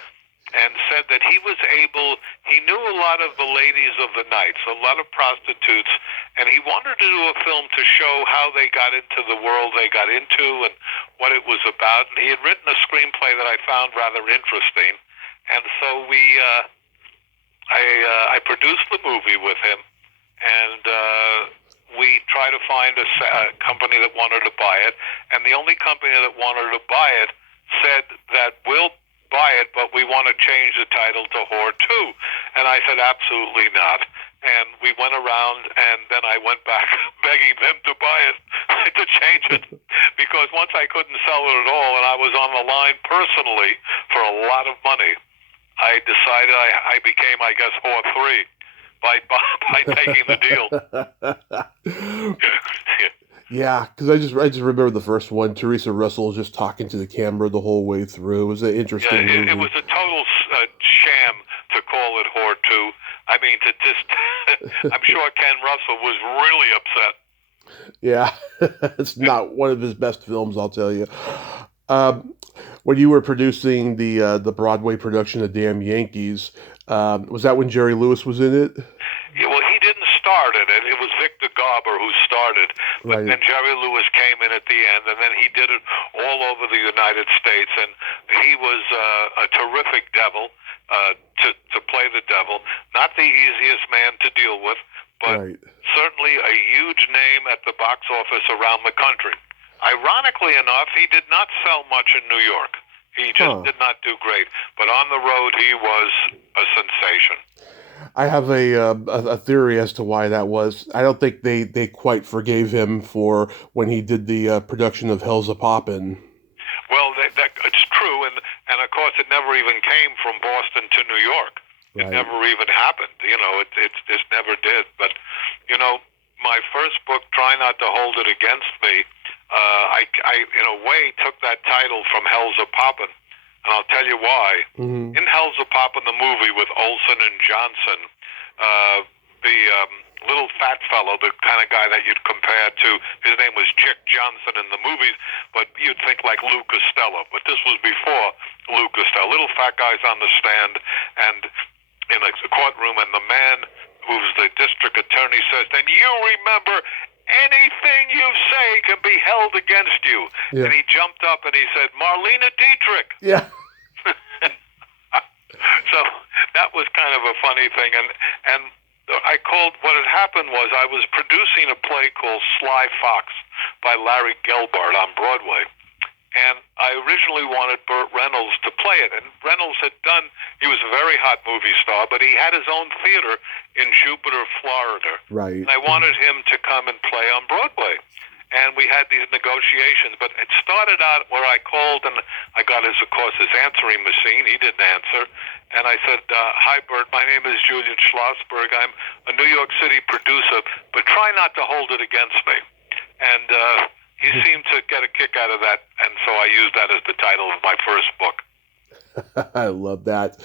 and said that he knew a lot of the ladies of the night, so a lot of prostitutes, and he wanted to do a film to show how they got into the world they got into and what it was about. And he had written a screenplay that I found rather interesting, and so I produced the movie with him, and we tried to find a company that wanted to buy it, and the only company that wanted to buy it said that we'll buy it, but we want to change the title to Whore 2. And I said, absolutely not. And we went around, and then I went back begging them to buy it, to change it, because once I couldn't sell it at all, and I was on the line personally for a lot of money, I decided I became, I guess, Whore 3 by taking the deal. Yeah, because I just remember the first one. Teresa Russell just talking to the camera the whole way through. It was an Yeah, interesting it movie. was a total sham to call it Whore 2. I mean, to just, I'm sure Ken Russell was really upset. Yeah, it's not one of his best films, I'll tell you. Um, when you were producing the Broadway production of Damn Yankees, was that when Jerry Lewis was in it? Yeah, well, he didn't start in it. It was Victor Garber who started, but Right. then Jerry Lewis came in at the end, and then he did it all over the United States, and he was a terrific devil to play the devil. Not the easiest man to deal with, but Right. certainly a huge name at the box office around the country. Ironically enough, he did not sell much in New York. He just Huh. did not do great, but on the road he was a sensation. I have a theory as to why that was. I don't think they quite forgave him for when he did the production of Hell's a Poppin'. Well, it's true, and of course, it never even came from Boston to New York. It Right. never even happened. You know, it just never did. But you know, my first book, Try Not to Hold It Against Me, I in a way took that title from Hell's a Poppin', and I'll tell you why. Hmm. In Hell's a Poppin', the movie with Olsen and Johnson, the little fat fellow, the kind of guy that you'd compare to, his name was Chick Johnson in the movies, but you'd think like Lou Costello. But this was before Lou Costello. Little fat guy's on the stand, and in a courtroom, and the man who's the district attorney says, "Then you remember, anything you say can be held against you." Yeah. And he jumped up and he said, "Marlena Dietrich." Yeah. So that was kind of a funny thing, and I called. What had happened was I was producing a play called Sly Fox by Larry Gelbart on Broadway, and I originally wanted Burt Reynolds to play it. And Reynolds had done. He was a very hot movie star, but he had his own theater in Jupiter, Florida, Right. and I wanted him to come and play on Broadway. And we had these negotiations, but it started out where I called and I got of course, his answering machine. He didn't answer. And I said, "Hi, Bert, my name is Julian Schlossberg. I'm a New York City producer, but try not to hold it against me." And he seemed to get a kick out of that, and so I used that as the title of my first book. I love that.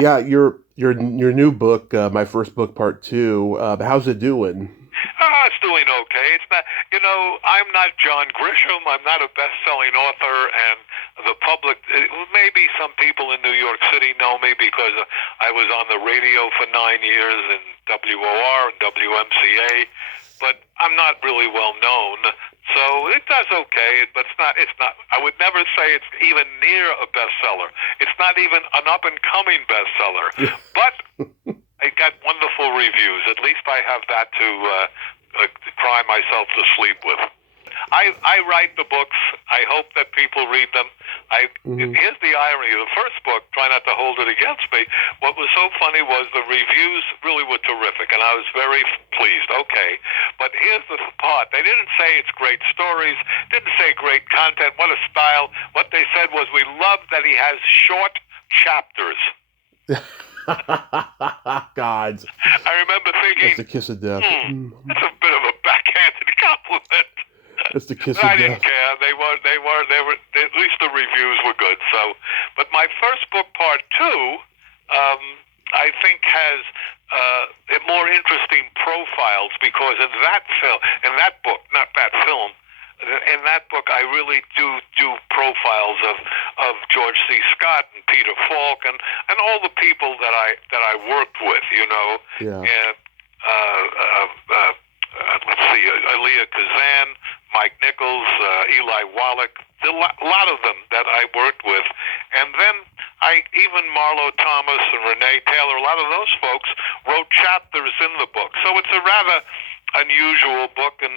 Yeah. Yeah, your new book, my first book, part two. How's it doing? It's doing okay. It's not, I'm not John Grisham. I'm not a best-selling author, and the public, maybe some people in New York City know me because I was on the radio for 9 years in WOR and WMCA, but I'm not really well known. So it does okay, but it's not, I would never say it's even near a bestseller. It's not even an up-and-coming bestseller, but I got wonderful reviews. At least I have that to cry myself to sleep with. I write the books. I hope that people read them. Here's the irony. The first book, Try Not to Hold It Against Me, what was so funny was the reviews really were terrific, and I was very pleased. Okay, but here's the part. They didn't say it's great stories, didn't say great content, what a style. What they said was, we love that he has short chapters. God. I remember thinking, That's a kiss of death. that's a bit of a backhanded compliment. It's the kiss But I of didn't death. care. They were. At least the reviews were good. So, but my first book, part two, I think has more interesting profiles because in that book, not that film. In that book, I really do profiles of George C. Scott and Peter Falk and all the people that I worked with, Yeah. and let's see, Elia Kazan, Mike Nichols, Eli Wallach, a lot of them that I worked with, and then even Marlo Thomas and Renee Taylor, a lot of those folks wrote chapters in the book, so it's a rather unusual book in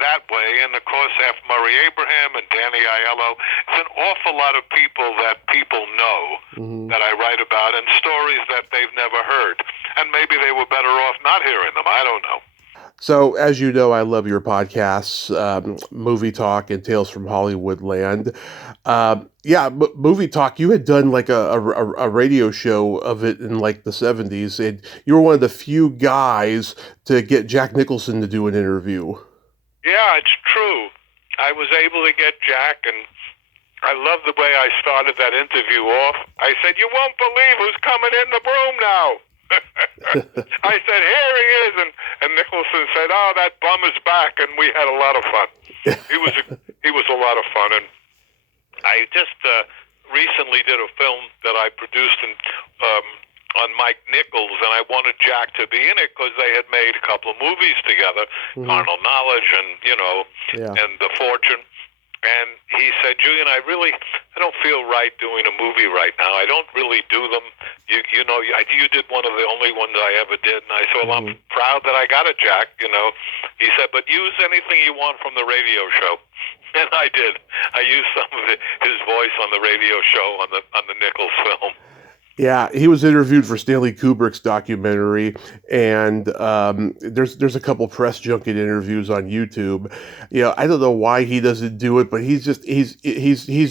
that way. And of course, F. Murray Abraham and Danny Aiello, it's an awful lot of people that people know that I write about and stories that they've never heard. And maybe they were better off not hearing them. I don't know. So, as you know, I love your podcasts, Movie Talk and Tales from Hollywoodland. Yeah, Movie Talk, you had done like a radio show of it in like the 70s, and you were one of the few guys to get Jack Nicholson to do an interview. Yeah, it's true. I was able to get Jack, and I love the way I started that interview off. I said, "You won't believe who's coming in the room now." I said, "Here he is," and Nicholson said, "Oh, that bum is back," and we had a lot of fun. He was a lot of fun, and I just recently did a film that I produced on Mike Nichols, and I wanted Jack to be in it because they had made a couple of movies together, Carnal Knowledge and and The Fortune. And he said, "Julian, I don't feel right doing a movie right now. I don't really do them. You did one of the only ones I ever did." And I said, "Well, I'm proud that I got it, Jack." He said, "But use anything you want from the radio show." And I did. I used some of his voice on the radio show on the Nichols film. Yeah, he was interviewed for Stanley Kubrick's documentary, and there's a couple press junket interviews on YouTube. I don't know why he doesn't do it, but he's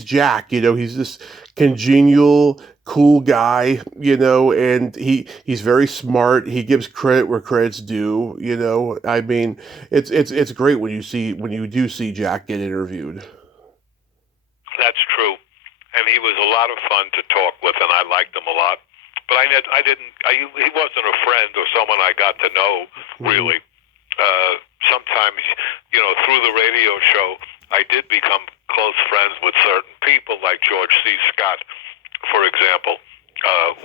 Jack. He's this congenial, cool guy. And he's very smart. He gives credit where credit's due. I mean, it's great when you do see Jack get interviewed. That's true. And he was a lot of fun to talk with, and I liked him a lot. But he wasn't a friend or someone I got to know, really. Sometimes, through the radio show, I did become close friends with certain people, like George C. Scott, for example,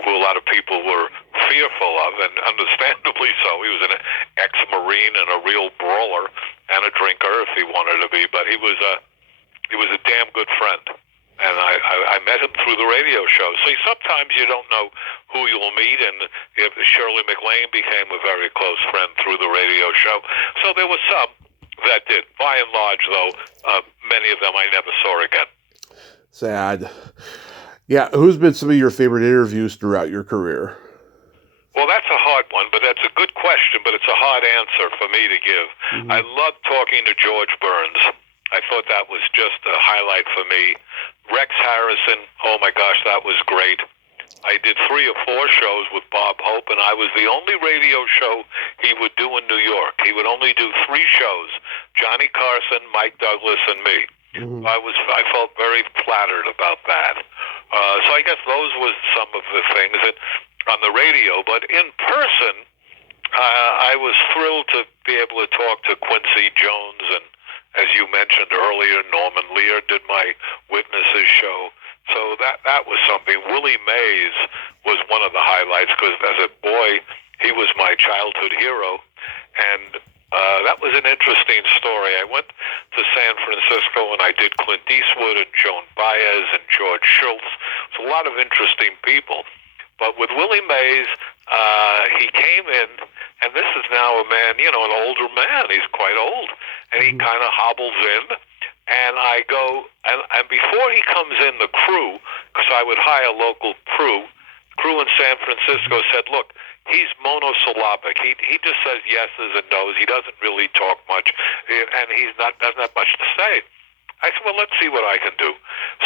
who a lot of people were fearful of, and understandably so. He was an ex-Marine and a real brawler and a drinker if he wanted to be, but he was a damn good friend. And I met him through the radio show. So sometimes you don't know who you'll meet, and Shirley MacLaine became a very close friend through the radio show. So there were some that did. By and large, though, many of them I never saw again. Sad. Yeah, who's been some of your favorite interviews throughout your career? Well, that's a hard one, but that's a good question, but it's a hard answer for me to give. I loved talking to George Burns. I thought that was just a highlight for me. Rex Harrison, oh my gosh, that was great. I did 3 or 4 shows with Bob Hope, and I was the only radio show he would do in New York. He would only do 3 shows, Johnny Carson, Mike Douglas, and me. I felt very flattered about that. So I guess those were some of the things on the radio. But in person, I was thrilled to be able to talk to Quincy Jones, and as you mentioned earlier, Norman Lear did my Witnesses show. So that was something. Willie Mays was one of the highlights because as a boy, he was my childhood hero. And that was an interesting story. I went to San Francisco and I did Clint Eastwood and Joan Baez and George Schultz. It's a lot of interesting people. But with Willie Mays, he came in, and this is now a man, an older man. He's quite old. And he kind of hobbles in, and I go, and before he comes in, the crew, because I would hire local crew in San Francisco said, "Look, he's monosyllabic. He just says yeses and nos. He doesn't really talk much, and doesn't have much to say." I said, "Well, let's see what I can do."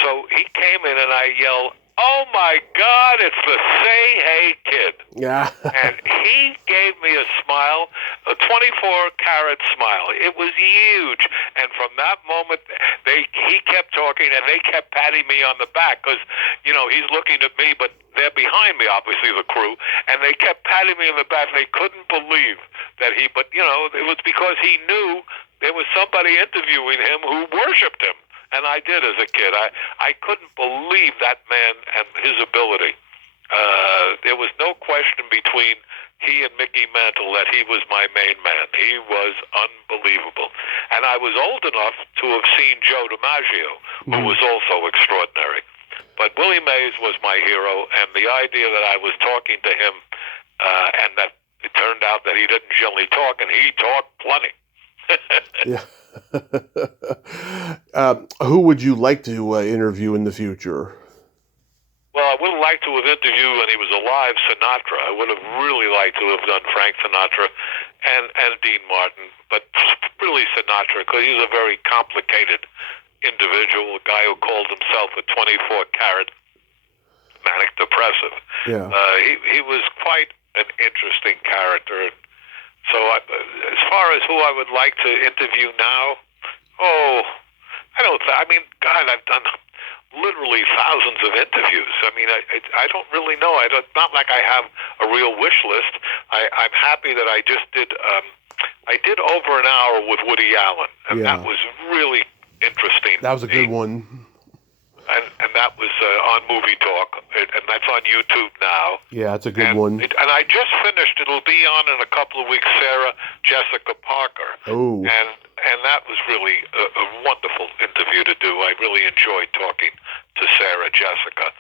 So he came in, and I yell, "Oh my God, it's the Say Hey Kid." Yeah. And he gave me a smile, a 24-carat smile. It was huge. And from that moment, he kept talking, and they kept patting me on the back because, he's looking at me, but they're behind me, obviously, the crew, and they kept patting me on the back. They couldn't believe that but, it was because he knew there was somebody interviewing him who worshipped him. And I did as a kid. I couldn't believe that man and his ability. There was no question between he and Mickey Mantle that he was my main man. He was unbelievable. And I was old enough to have seen Joe DiMaggio, who was also extraordinary. But Willie Mays was my hero, and the idea that I was talking to him, and that it turned out that he didn't generally talk, and he talked plenty. Yeah. Who would you like to interview in the future? Well, I would have liked to have interviewed when he was alive Sinatra. I would have really liked to have done Frank Sinatra and Dean Martin, but really Sinatra, because he's a very complicated individual, a guy who called himself a 24-carat manic depressive. Yeah. He was quite an interesting character. So as far as who I would like to interview now, God, I've done literally thousands of interviews. I don't really know. Not like I have a real wish list. I'm happy that I just did. I did over an hour with Woody Allen, and that was really interesting. That was a good one. And that was on Movie Talk, and that's on YouTube now. Yeah, it's a good one. And I just finished. It'll be on in a couple of weeks. Sarah Jessica Parker. Oh. And that was really a wonderful interview to do. I really enjoyed talking to Sarah Jessica,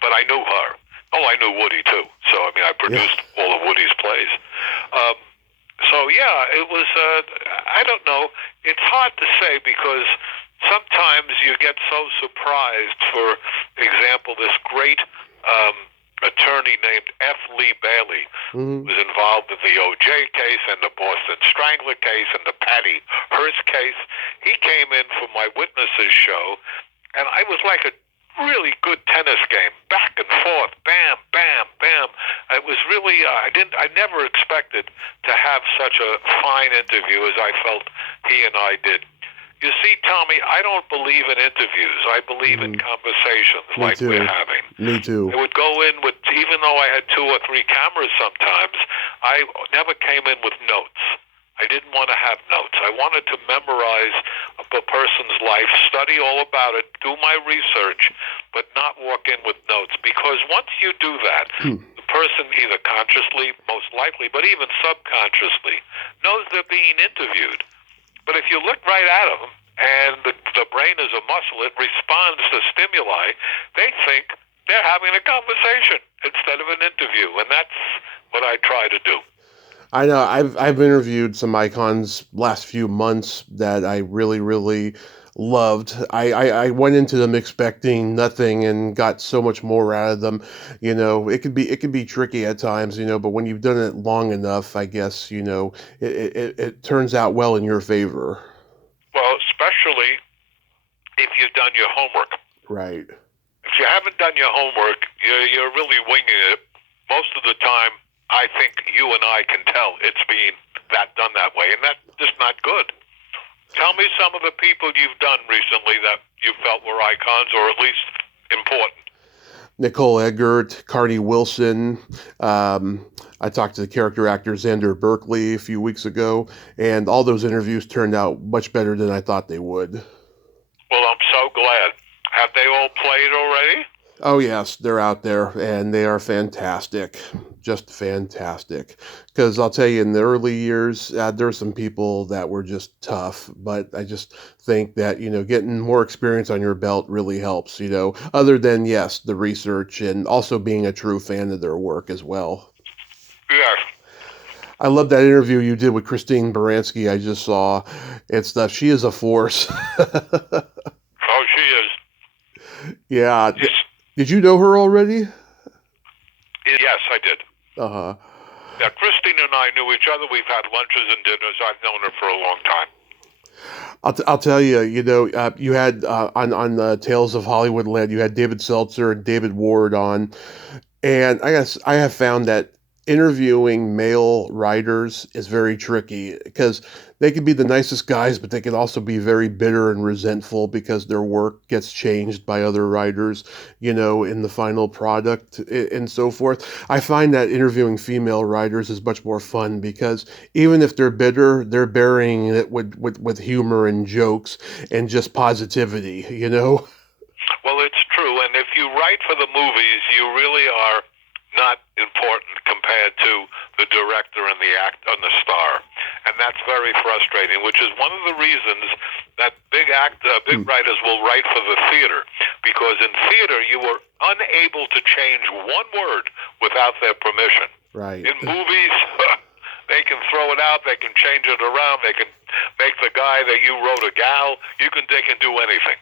but I knew her. Oh, I knew Woody too. So I produced all of Woody's plays. It was. I don't know. It's hard to say because sometimes you get so surprised. For example, this great attorney named F. Lee Bailey was involved in the O.J. case and the Boston Strangler case and the Patty Hearst case. He came in for my witnesses show, and I was like a really good tennis game, back and forth, bam, bam, bam. It was really, I never expected to have such a fine interview as I felt he and I did. You see, Tommy, I don't believe in interviews. I believe in conversations like we're having. Me too. I would go in with, even though I had 2 or 3 cameras sometimes, I never came in with notes. I didn't want to have notes. I wanted to memorize a person's life, study all about it, do my research, but not walk in with notes. Because once you do that, the person either consciously, most likely, but even subconsciously, knows they're being interviewed. But if you look right at them, and the brain is a muscle, it responds to stimuli, they think they're having a conversation instead of an interview. And that's what I try to do. I know. I've interviewed some icons last few months that I really, really loved. I went into them expecting nothing and got so much more out of them. It could be tricky at times, but when you've done it long enough, I guess, it turns out well in your favor. Well, especially if you've done your homework. Right. If you haven't done your homework, you're really winging it. Most of the time, I think you and I can tell it's being done that way, and that's just not good. Tell me some of the people you've done recently that you felt were icons, or at least important. Nicole Eggert, Carney Wilson. I talked to the character actor Xander Berkeley a few weeks ago, and all those interviews turned out much better than I thought they would. Well, I'm so glad. Have they all played already? Oh, yes, they're out there, and they are fantastic. Just fantastic. Because I'll tell you, in the early years, there were some people that were just tough, but I just think that, getting more experience on your belt really helps, other than, yes, the research and also being a true fan of their work as well. Yes. I love that interview you did with Christine Baranski I just saw and stuff. She is a force. Oh, she is. Yeah. Did you know her already? Yes, I did. Uh-huh. Yeah, Christine and I knew each other. We've had lunches and dinners. I've known her for a long time. I'll tell you, you had on the Tales of Hollywoodland, you had David Seltzer and David Ward on, and I guess I have found that interviewing male writers is very tricky because they can be the nicest guys, but they can also be very bitter and resentful because their work gets changed by other writers, in the final product and so forth. I find that interviewing female writers is much more fun because even if they're bitter, they're burying it with humor and jokes and just positivity. Well, it's true, and if you write for the movies, you really are not important compared to the director and the star, and that's very frustrating. Which is one of the reasons that big writers will write for the theater, because in theater you are unable to change one word without their permission. Right. In movies, they can throw it out, they can change it around, they can make the guy that you wrote a gal. They can do anything,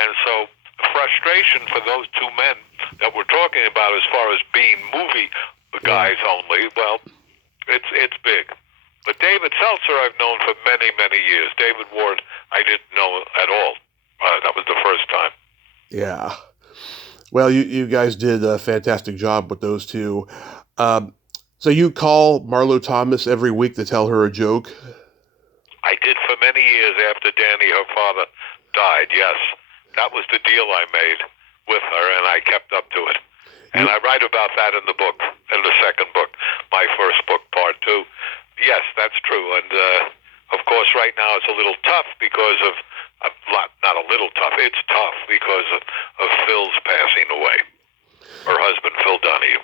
and so frustration for those two men that we're talking about as far as being movie guys only, well, it's big. But David Seltzer I've known for many, many years. David Ward I didn't know at all. That was the first time. Yeah. Well, you guys did a fantastic job with those two. So you call Marlo Thomas every week to tell her a joke? I did for many years after Danny, her father, died, yes. That was the deal I made with her, and I kept up to it. And I write about that in the book, in the second book, my first book, part 2. Yes, that's true. And, of course, right now it's a little tough because of, not a little tough, it's tough because of Phil's passing away. Her husband, Phil Donahue.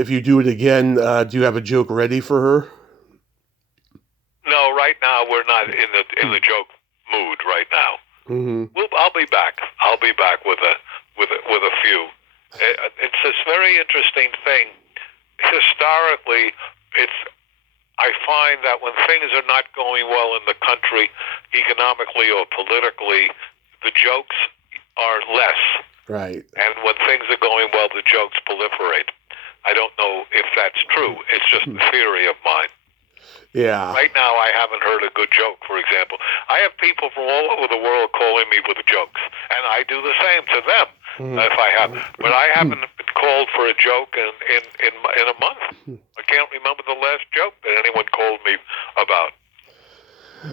If you do it again, do you have a joke ready for her? No, right now we're not in the joke mood right now. Mm-hmm. I'll be back. I'll be back with a few. It's this very interesting thing. Historically, I find that when things are not going well in the country, economically or politically, the jokes are less. Right. And when things are going well, the jokes proliferate. I don't know if that's true. It's just a theory of mine. Yeah. Right now, I haven't heard a good joke, for example. I have people from all over the world calling me with jokes, and I do the same to them if I have. But I haven't been called for a joke in a month. I can't remember the last joke that anyone called me about.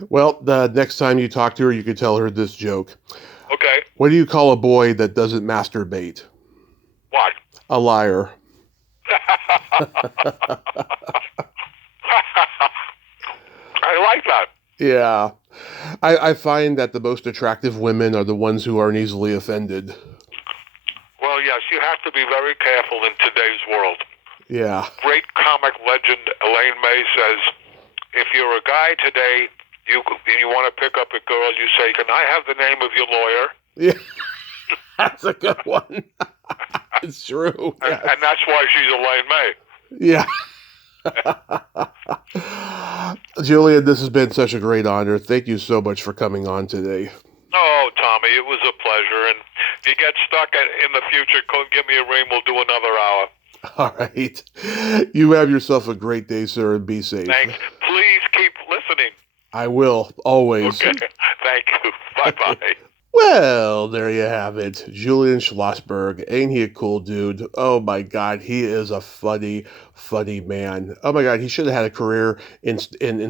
Well, the next time you talk to her, you can tell her this joke. Okay. What do you call a boy that doesn't masturbate? What? A liar. I like that. Yeah. I find that the most attractive women are the ones who aren't easily offended. Well, yes, you have to be very careful in today's world. Yeah. Great comic legend Elaine May says, if you're a guy today, you want to pick up a girl, you say, can I have the name of your lawyer? Yeah. That's a good one. It's true. And that's why she's Elaine May. Yeah. Julian, this has been such a great honor. Thank you so much for coming on today. Oh, Tommy, it was a pleasure. And if you get stuck in the future, give me a ring. We'll do another hour. All right. You have yourself a great day, sir, and be safe. Thanks. Please keep listening. I will, always. Okay. Thank you. Bye-bye. Well, there you have it. Julian Schlossberg. Ain't he a cool dude? Oh my God, he is a funny, funny man. Oh my God, he should have had a career in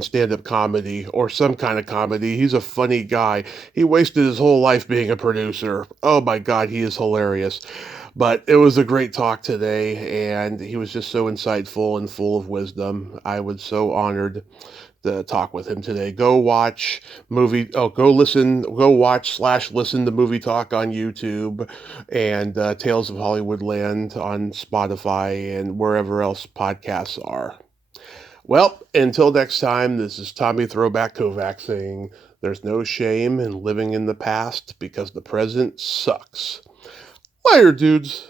stand-up comedy or some kind of comedy. He's a funny guy. He wasted his whole life being a producer. Oh my God, he is hilarious. But it was a great talk today, and he was just so insightful and full of wisdom. I was so honored to talk with him today. Go watch movie. Oh, go watch/listen to Movie Talk on YouTube, and Tales of Hollywoodland on Spotify and wherever else podcasts are. Well, until next time, this is Tommy Throwback Kovac saying there's no shame in living in the past because the present sucks. Later, dudes.